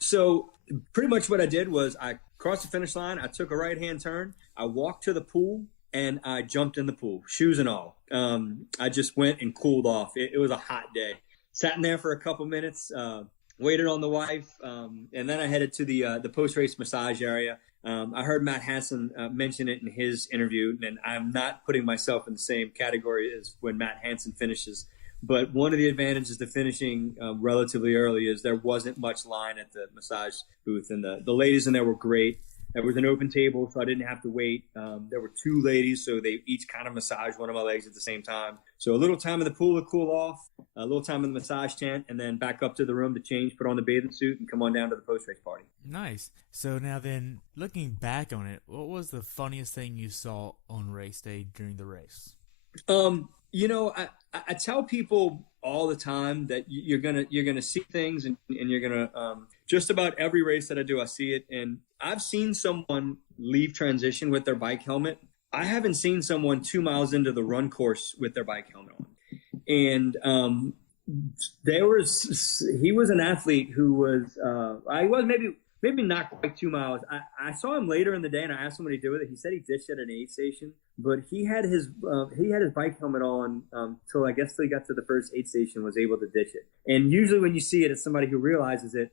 So pretty much what I did was I crossed the finish line. I took a right-hand turn. I walked to the pool, and I jumped in the pool, shoes and all. I just went and cooled off. It was a hot day. Sat in there for a couple minutes, waited on the wife, and then I headed to the post-race massage area. I heard Matt Hansen mention it in his interview, and I'm not putting myself in the same category as when Matt Hansen finishes But one of the advantages to finishing relatively early is there wasn't much line at the massage booth, and the ladies in there were great. There was an open table, so I didn't have to wait. There were two ladies, so they each kind of massaged one of my legs at the same time. So a little time in the pool to cool off, a little time in the massage tent, and then back up to the room to change, put on the bathing suit, and come on down to the post-race party. Nice. So now then, looking back on it, what was the funniest thing you saw on race day during the race? I tell people all the time that you're gonna see things, and you're gonna just about every race that I do, I see it. And I've seen someone leave transition with their bike helmet. I haven't seen someone 2 miles into the run course with their bike helmet on. And he was an athlete who was I was maybe not quite 2 miles. I saw him later in the day, and I asked him what he did with it. He said he ditched it at an aid station, but he had his bike helmet on till he got to the first aid station, was able to ditch it. And usually when you see it, it's somebody who realizes it,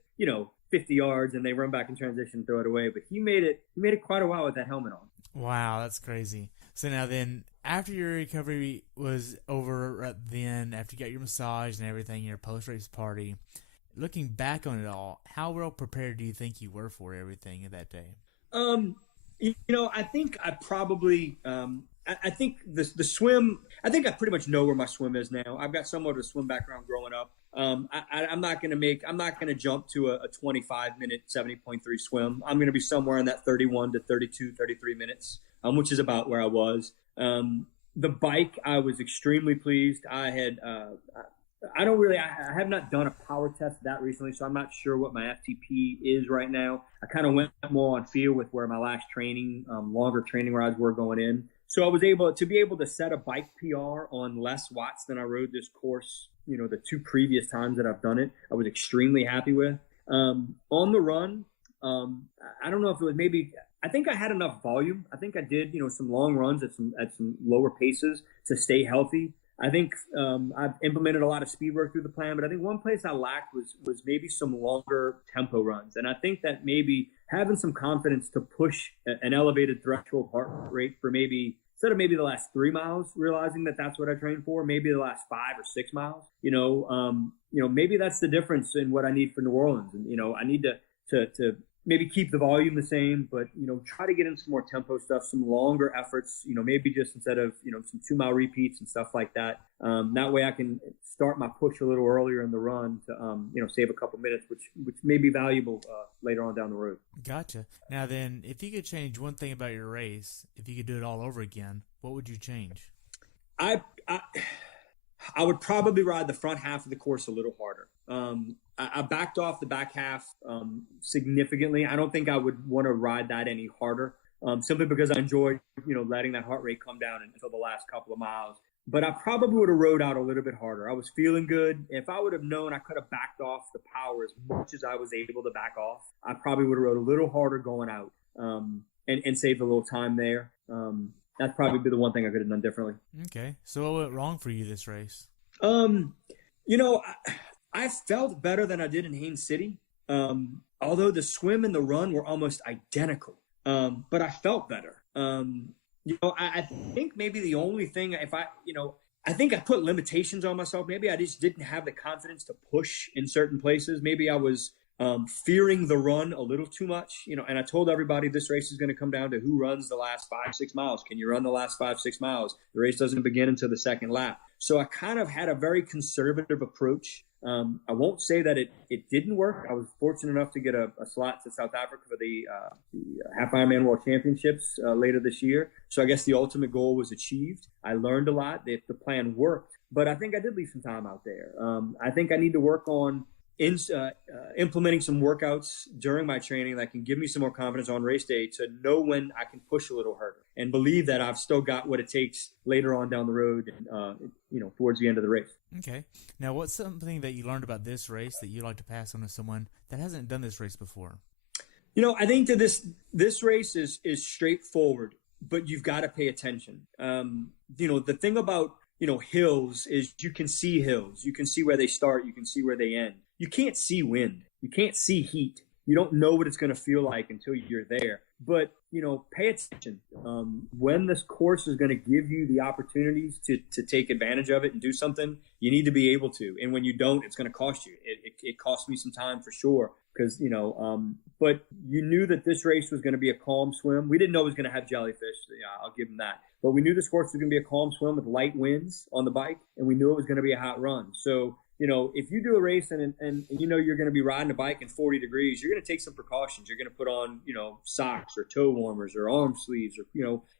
50 yards, and they run back in transition and throw it away. But he made it quite a while with that helmet on. Wow, that's crazy. So now then, after your recovery was over, after you got your massage and everything, your post-race party, looking back on it all, how well prepared do you think you were for everything that day? I think I probably, I think the swim, I think I pretty much know where my swim is now. I've got somewhat of a swim background growing up. I'm not going to jump to a 25-minute 70.3 swim. I'm going to be somewhere in that 31 to 32, 33 minutes, which is about where I was. The bike, I was extremely pleased. I have not done a power test that recently, so I'm not sure what my FTP is right now. I kind of went more on feel with where my last longer training rides were going in. So I was able to set a bike PR on less watts than I rode this course, the two previous times that I've done it. I was extremely happy with. On the run, I don't know if it was I think I had enough volume. I think I did, some long runs at some lower paces to stay healthy. I think I've implemented a lot of speed work through the plan, but I think one place I lacked was maybe some longer tempo runs. And I think that maybe having some confidence to push an elevated threshold heart rate for instead of the last 3 miles, realizing that that's what I trained for, maybe the last 5 or 6 miles, maybe that's the difference in what I need for New Orleans. And, I need to maybe keep the volume the same, but, try to get in some more tempo stuff, some longer efforts, maybe just instead of, some 2 mile repeats and stuff like that. That way I can start my push a little earlier in the run to, save a couple minutes, which may be valuable later on down the road. Gotcha. Now then, if you could change one thing about your race, if you could do it all over again, what would you change? I would probably ride the front half of the course a little harder. I backed off the back half significantly. I don't think I would want to ride that any harder, simply because I enjoyed, letting that heart rate come down until the last couple of miles. But I probably would have rode out a little bit harder. I was feeling good. If I would have known I could have backed off the power as much as I was able to back off, I probably would have rode a little harder going out and saved a little time there. That's probably be the one thing I could have done differently. Okay. So what went wrong for you this race? I felt better than I did in Haines City. Although the swim and the run were almost identical. But I felt better. I think maybe the only thing, I think I put limitations on myself. Maybe I just didn't have the confidence to push in certain places. Maybe I was fearing the run a little too much, and I told everybody this race is going to come down to who runs the last 5-6 miles. Can you run the last 5-6 miles? The race doesn't begin until the second lap. So I kind of had a very conservative approach. I won't say that it didn't work. I was fortunate enough to get a slot to South Africa for the Half Ironman World Championships later this year. So I guess the ultimate goal was achieved. I learned a lot. The plan worked. But I think I did leave some time out there. I think I need to work on implementing some workouts during my training that can give me some more confidence on race day to know when I can push a little harder and believe that I've still got what it takes later on down the road and, towards the end of the race. Okay. Now, what's something that you learned about this race that you'd like to pass on to someone that hasn't done this race before? I think that this race is straightforward, but you've got to pay attention. The thing about, hills is you can see hills. You can see where they start. You can see where they end. You can't see wind. You can't see heat. you don't know what it's going to feel like until you're there. But, pay attention. When this course is going to give you the opportunities to take advantage of it and do something, you need to be able to. And when you don't, it's going to cost you. It cost me some time for sure. Because, but you knew that this race was going to be a calm swim. We didn't know it was going to have jellyfish. Yeah, I'll give them that. But we knew this course was going to be a calm swim with light winds on the bike. And we knew it was going to be a hot run. So, if you do a race and you're going to be riding a bike in 40 degrees, you're going to take some precautions. You're going to put on, socks or toe warmers or arm sleeves or,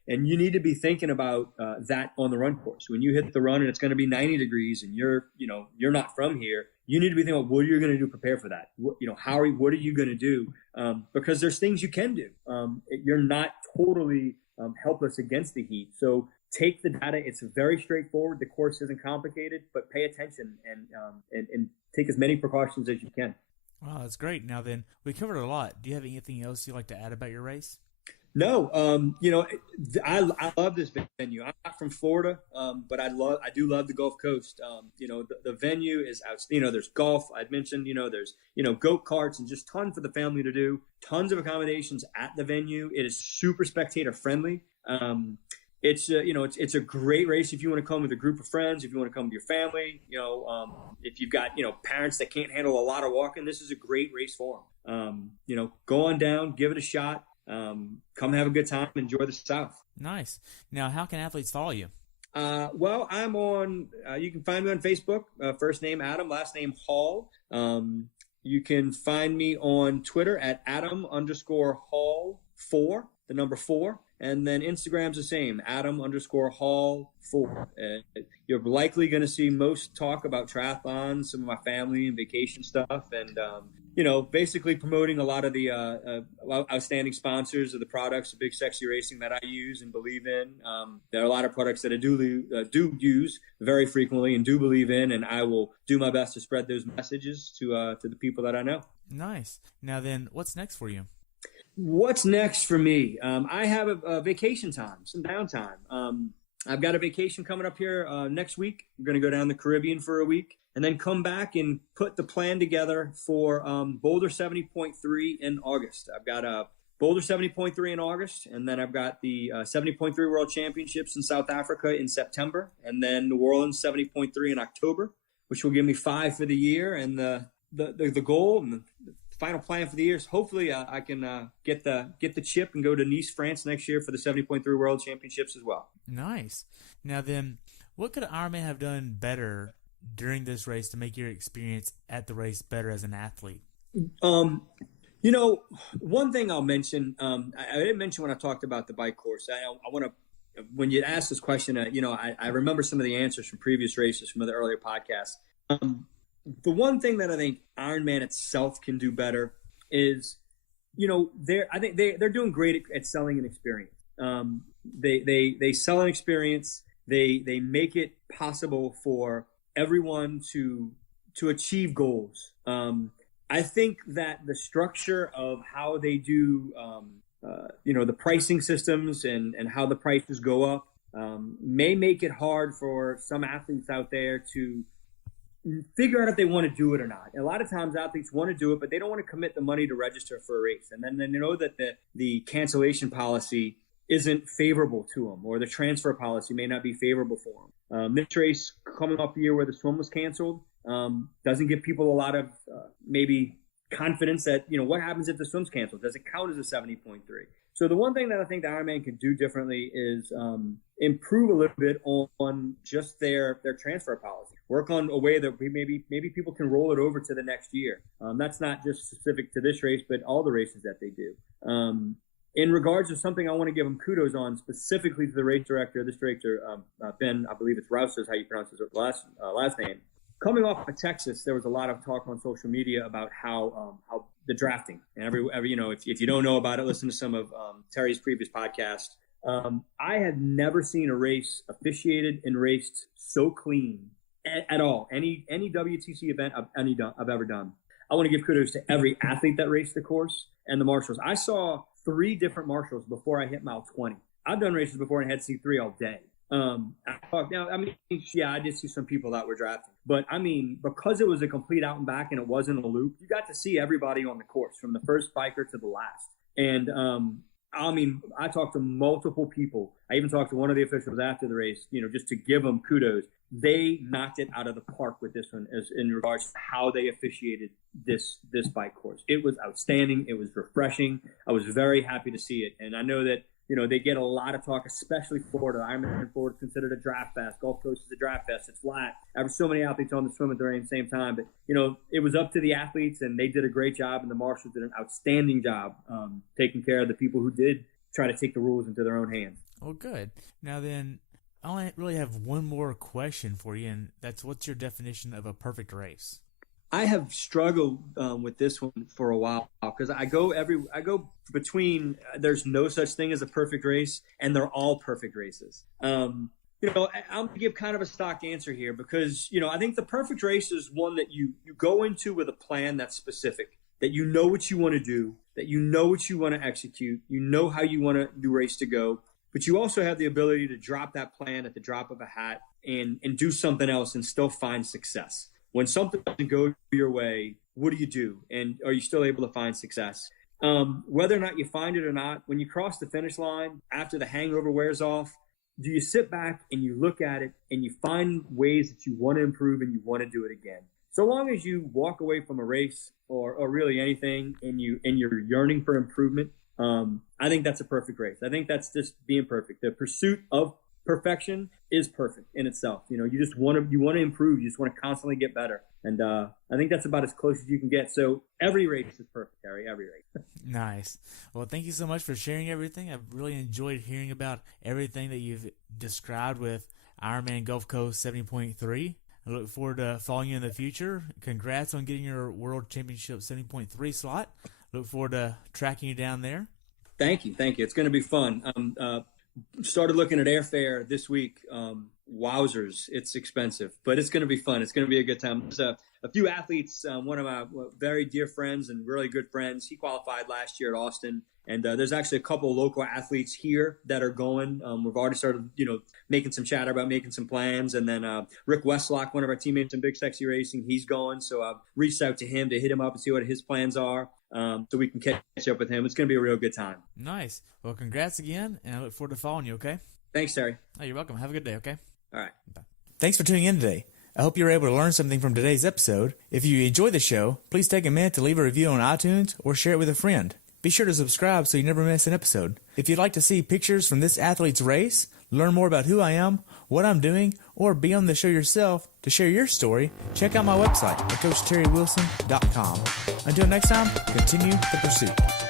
and you need to be thinking about that on the run course. When you hit the run and it's going to be 90 degrees and you're not from here, you need to be thinking about what you're going to do, prepare for that. What are you going to do? Because there's things you can do. You're not totally helpless against the heat. So take the data. It's very straightforward. The course isn't complicated, but pay attention and take as many precautions as you can. Wow, that's great. Now then, we covered a lot. Do you have anything else you'd like to add about your race? No, I love this venue. I'm not from Florida, but I do love the Gulf Coast. The venue is out. There's golf. I'd mentioned. There's goat carts and just ton for the family to do. Tons of accommodations at the venue. It is super spectator friendly. It's a great race if you want to come with a group of friends, if you want to come with your family, if you've got, parents that can't handle a lot of walking, this is a great race for them. Go on down, give it a shot, come have a good time, enjoy the South. Nice. Now, how can athletes follow you? Well, I'm on, you can find me on Facebook, first name Adam, last name Hall. You can find me on Twitter at Adam_Hall4, the number 4. And then Instagram's the same, Adam_Hall4. You're likely going to see most talk about triathlons, some of my family and vacation stuff, and basically promoting a lot of the outstanding sponsors of the products of Big Sexy Racing that I use and believe in. There are a lot of products that I do use very frequently and do believe in, and I will do my best to spread those messages to the people that I know. Nice. Now then, what's next for you? What's next for me? I have a vacation time, some downtime. I've got a vacation coming up here next week. I'm going to go down the Caribbean for a week and then come back and put the plan together for Boulder 70.3 in August. I've got a Boulder 70.3 in August, and then I've got the 70.3 World Championships in South Africa in September, and then New Orleans 70.3 in October, which will give me 5 for the year. And the goal and the final plan for the year is hopefully I can get the chip and go to Nice, France next year for the 70.3 World Championships as well. Nice. Now then, what could Ironman have done better during this race to make your experience at the race better as an athlete? One thing I'll mention, I didn't mention when I talked about the bike course. I want to, when you asked this question, I remember some of the answers from previous races from other earlier podcasts. The one thing that I think Ironman itself can do better is, I think they're doing great at selling an experience. They sell an experience. They make it possible for everyone to achieve goals. I think that the structure of how they do, the pricing systems and how the prices go up may make it hard for some athletes out there to figure out if they want to do it or not. And a lot of times athletes want to do it, but they don't want to commit the money to register for a race. And then they know that the cancellation policy isn't favorable to them, or the transfer policy may not be favorable for them. This race coming off the year where the swim was canceled doesn't give people a lot of maybe confidence that, what happens if the swim's canceled? Does it count as a 70.3? So the one thing that I think the Ironman can do differently is improve a little bit on just their transfer policy. Work on a way that maybe people can roll it over to the next year. That's not just specific to this race, but all the races that they do. In regards to something I want to give them kudos on, specifically to the race director, Ben, I believe it's Rouse is how you pronounce his last name. Coming off of Texas, there was a lot of talk on social media about how the drafting, and every if you don't know about it, listen to some of Terry's previous podcast. I have never seen a race officiated and raced so clean at all. Any WTC event I've ever done. I want to give kudos to every athlete that raced the course and the marshals. I saw 3 different marshals before I hit mile 20. I've done races before and had C3 all day. I did see some people that were drafting, But I mean, because it was a complete out and back and it wasn't a loop, you got to see everybody on the course from the first biker to the last. And I mean, I talked to multiple people. I even talked to one of the officials after the race, just to give them kudos. They knocked it out of the park with this one as in regards to how they officiated this bike course. It was outstanding. It was refreshing. I was very happy to see it. And I know that, they get a lot of talk, especially Florida. Ironman Florida is considered a draft fest. Gulf Coast is a draft fest. It's flat. I have so many athletes on the swim at the same time. But, it was up to the athletes, and they did a great job, and the marshals did an outstanding job taking care of the people who did try to take the rules into their own hands. Oh, good. Now then, I only really have one more question for you, and that's, what's your definition of a perfect race? I have struggled with this one for a while because I go between there's no such thing as a perfect race and they're all perfect races. I'm going to give kind of a stock answer here because, I think the perfect race is one that you go into with a plan that's specific, that you know what you want to do, that you know what you want to execute, you know how you want the race to go, but you also have the ability to drop that plan at the drop of a hat and do something else and still find success. When something doesn't go your way, what do you do? And are you still able to find success? Whether or not you find it or not, when you cross the finish line, after the hangover wears off, do you sit back and you look at it and you find ways that you want to improve and you want to do it again? So long as you walk away from a race or really anything and you're yearning for improvement, I think that's a perfect race. I think that's just being perfect. The pursuit of perfection is perfect in itself. You just want to improve. You just want to constantly get better. And I think that's about as close as you can get. So every race is perfect, Harry, every race. Nice. Well, thank you so much for sharing everything. I've really enjoyed hearing about everything that you've described with Ironman Gulf Coast 70.3. I look forward to following you in the future. Congrats on getting your World Championship 70.3 slot. Look forward to tracking you down there. Thank you. It's going to be fun. Started looking at airfare this week. Wowzers, it's expensive, but it's going to be fun. It's going to be a good time. There's a few athletes, one of my very dear friends and really good friends, he qualified last year at Austin. And there's actually a couple of local athletes here that are going. We've already started, making some chatter about making some plans. And then Rick Westlock, one of our teammates in Big Sexy Racing, he's going. So I've reached out to him to hit him up and see what his plans are, so we can catch up with him. It's going to be a real good time. Nice. Well, congrats again, and I look forward to following you, okay? Thanks, Terry. Oh, you're welcome. Have a good day, okay? All right. Bye. Thanks for tuning in today. I hope you were able to learn something from today's episode. If you enjoyed the show, please take a minute to leave a review on iTunes or share it with a friend. Be sure to subscribe so you never miss an episode. If you'd like to see pictures from this athlete's race, learn more about who I am, what I'm doing, or be on the show yourself to share your story, check out my website at CoachTerryWilson.com. Until next time, continue the pursuit.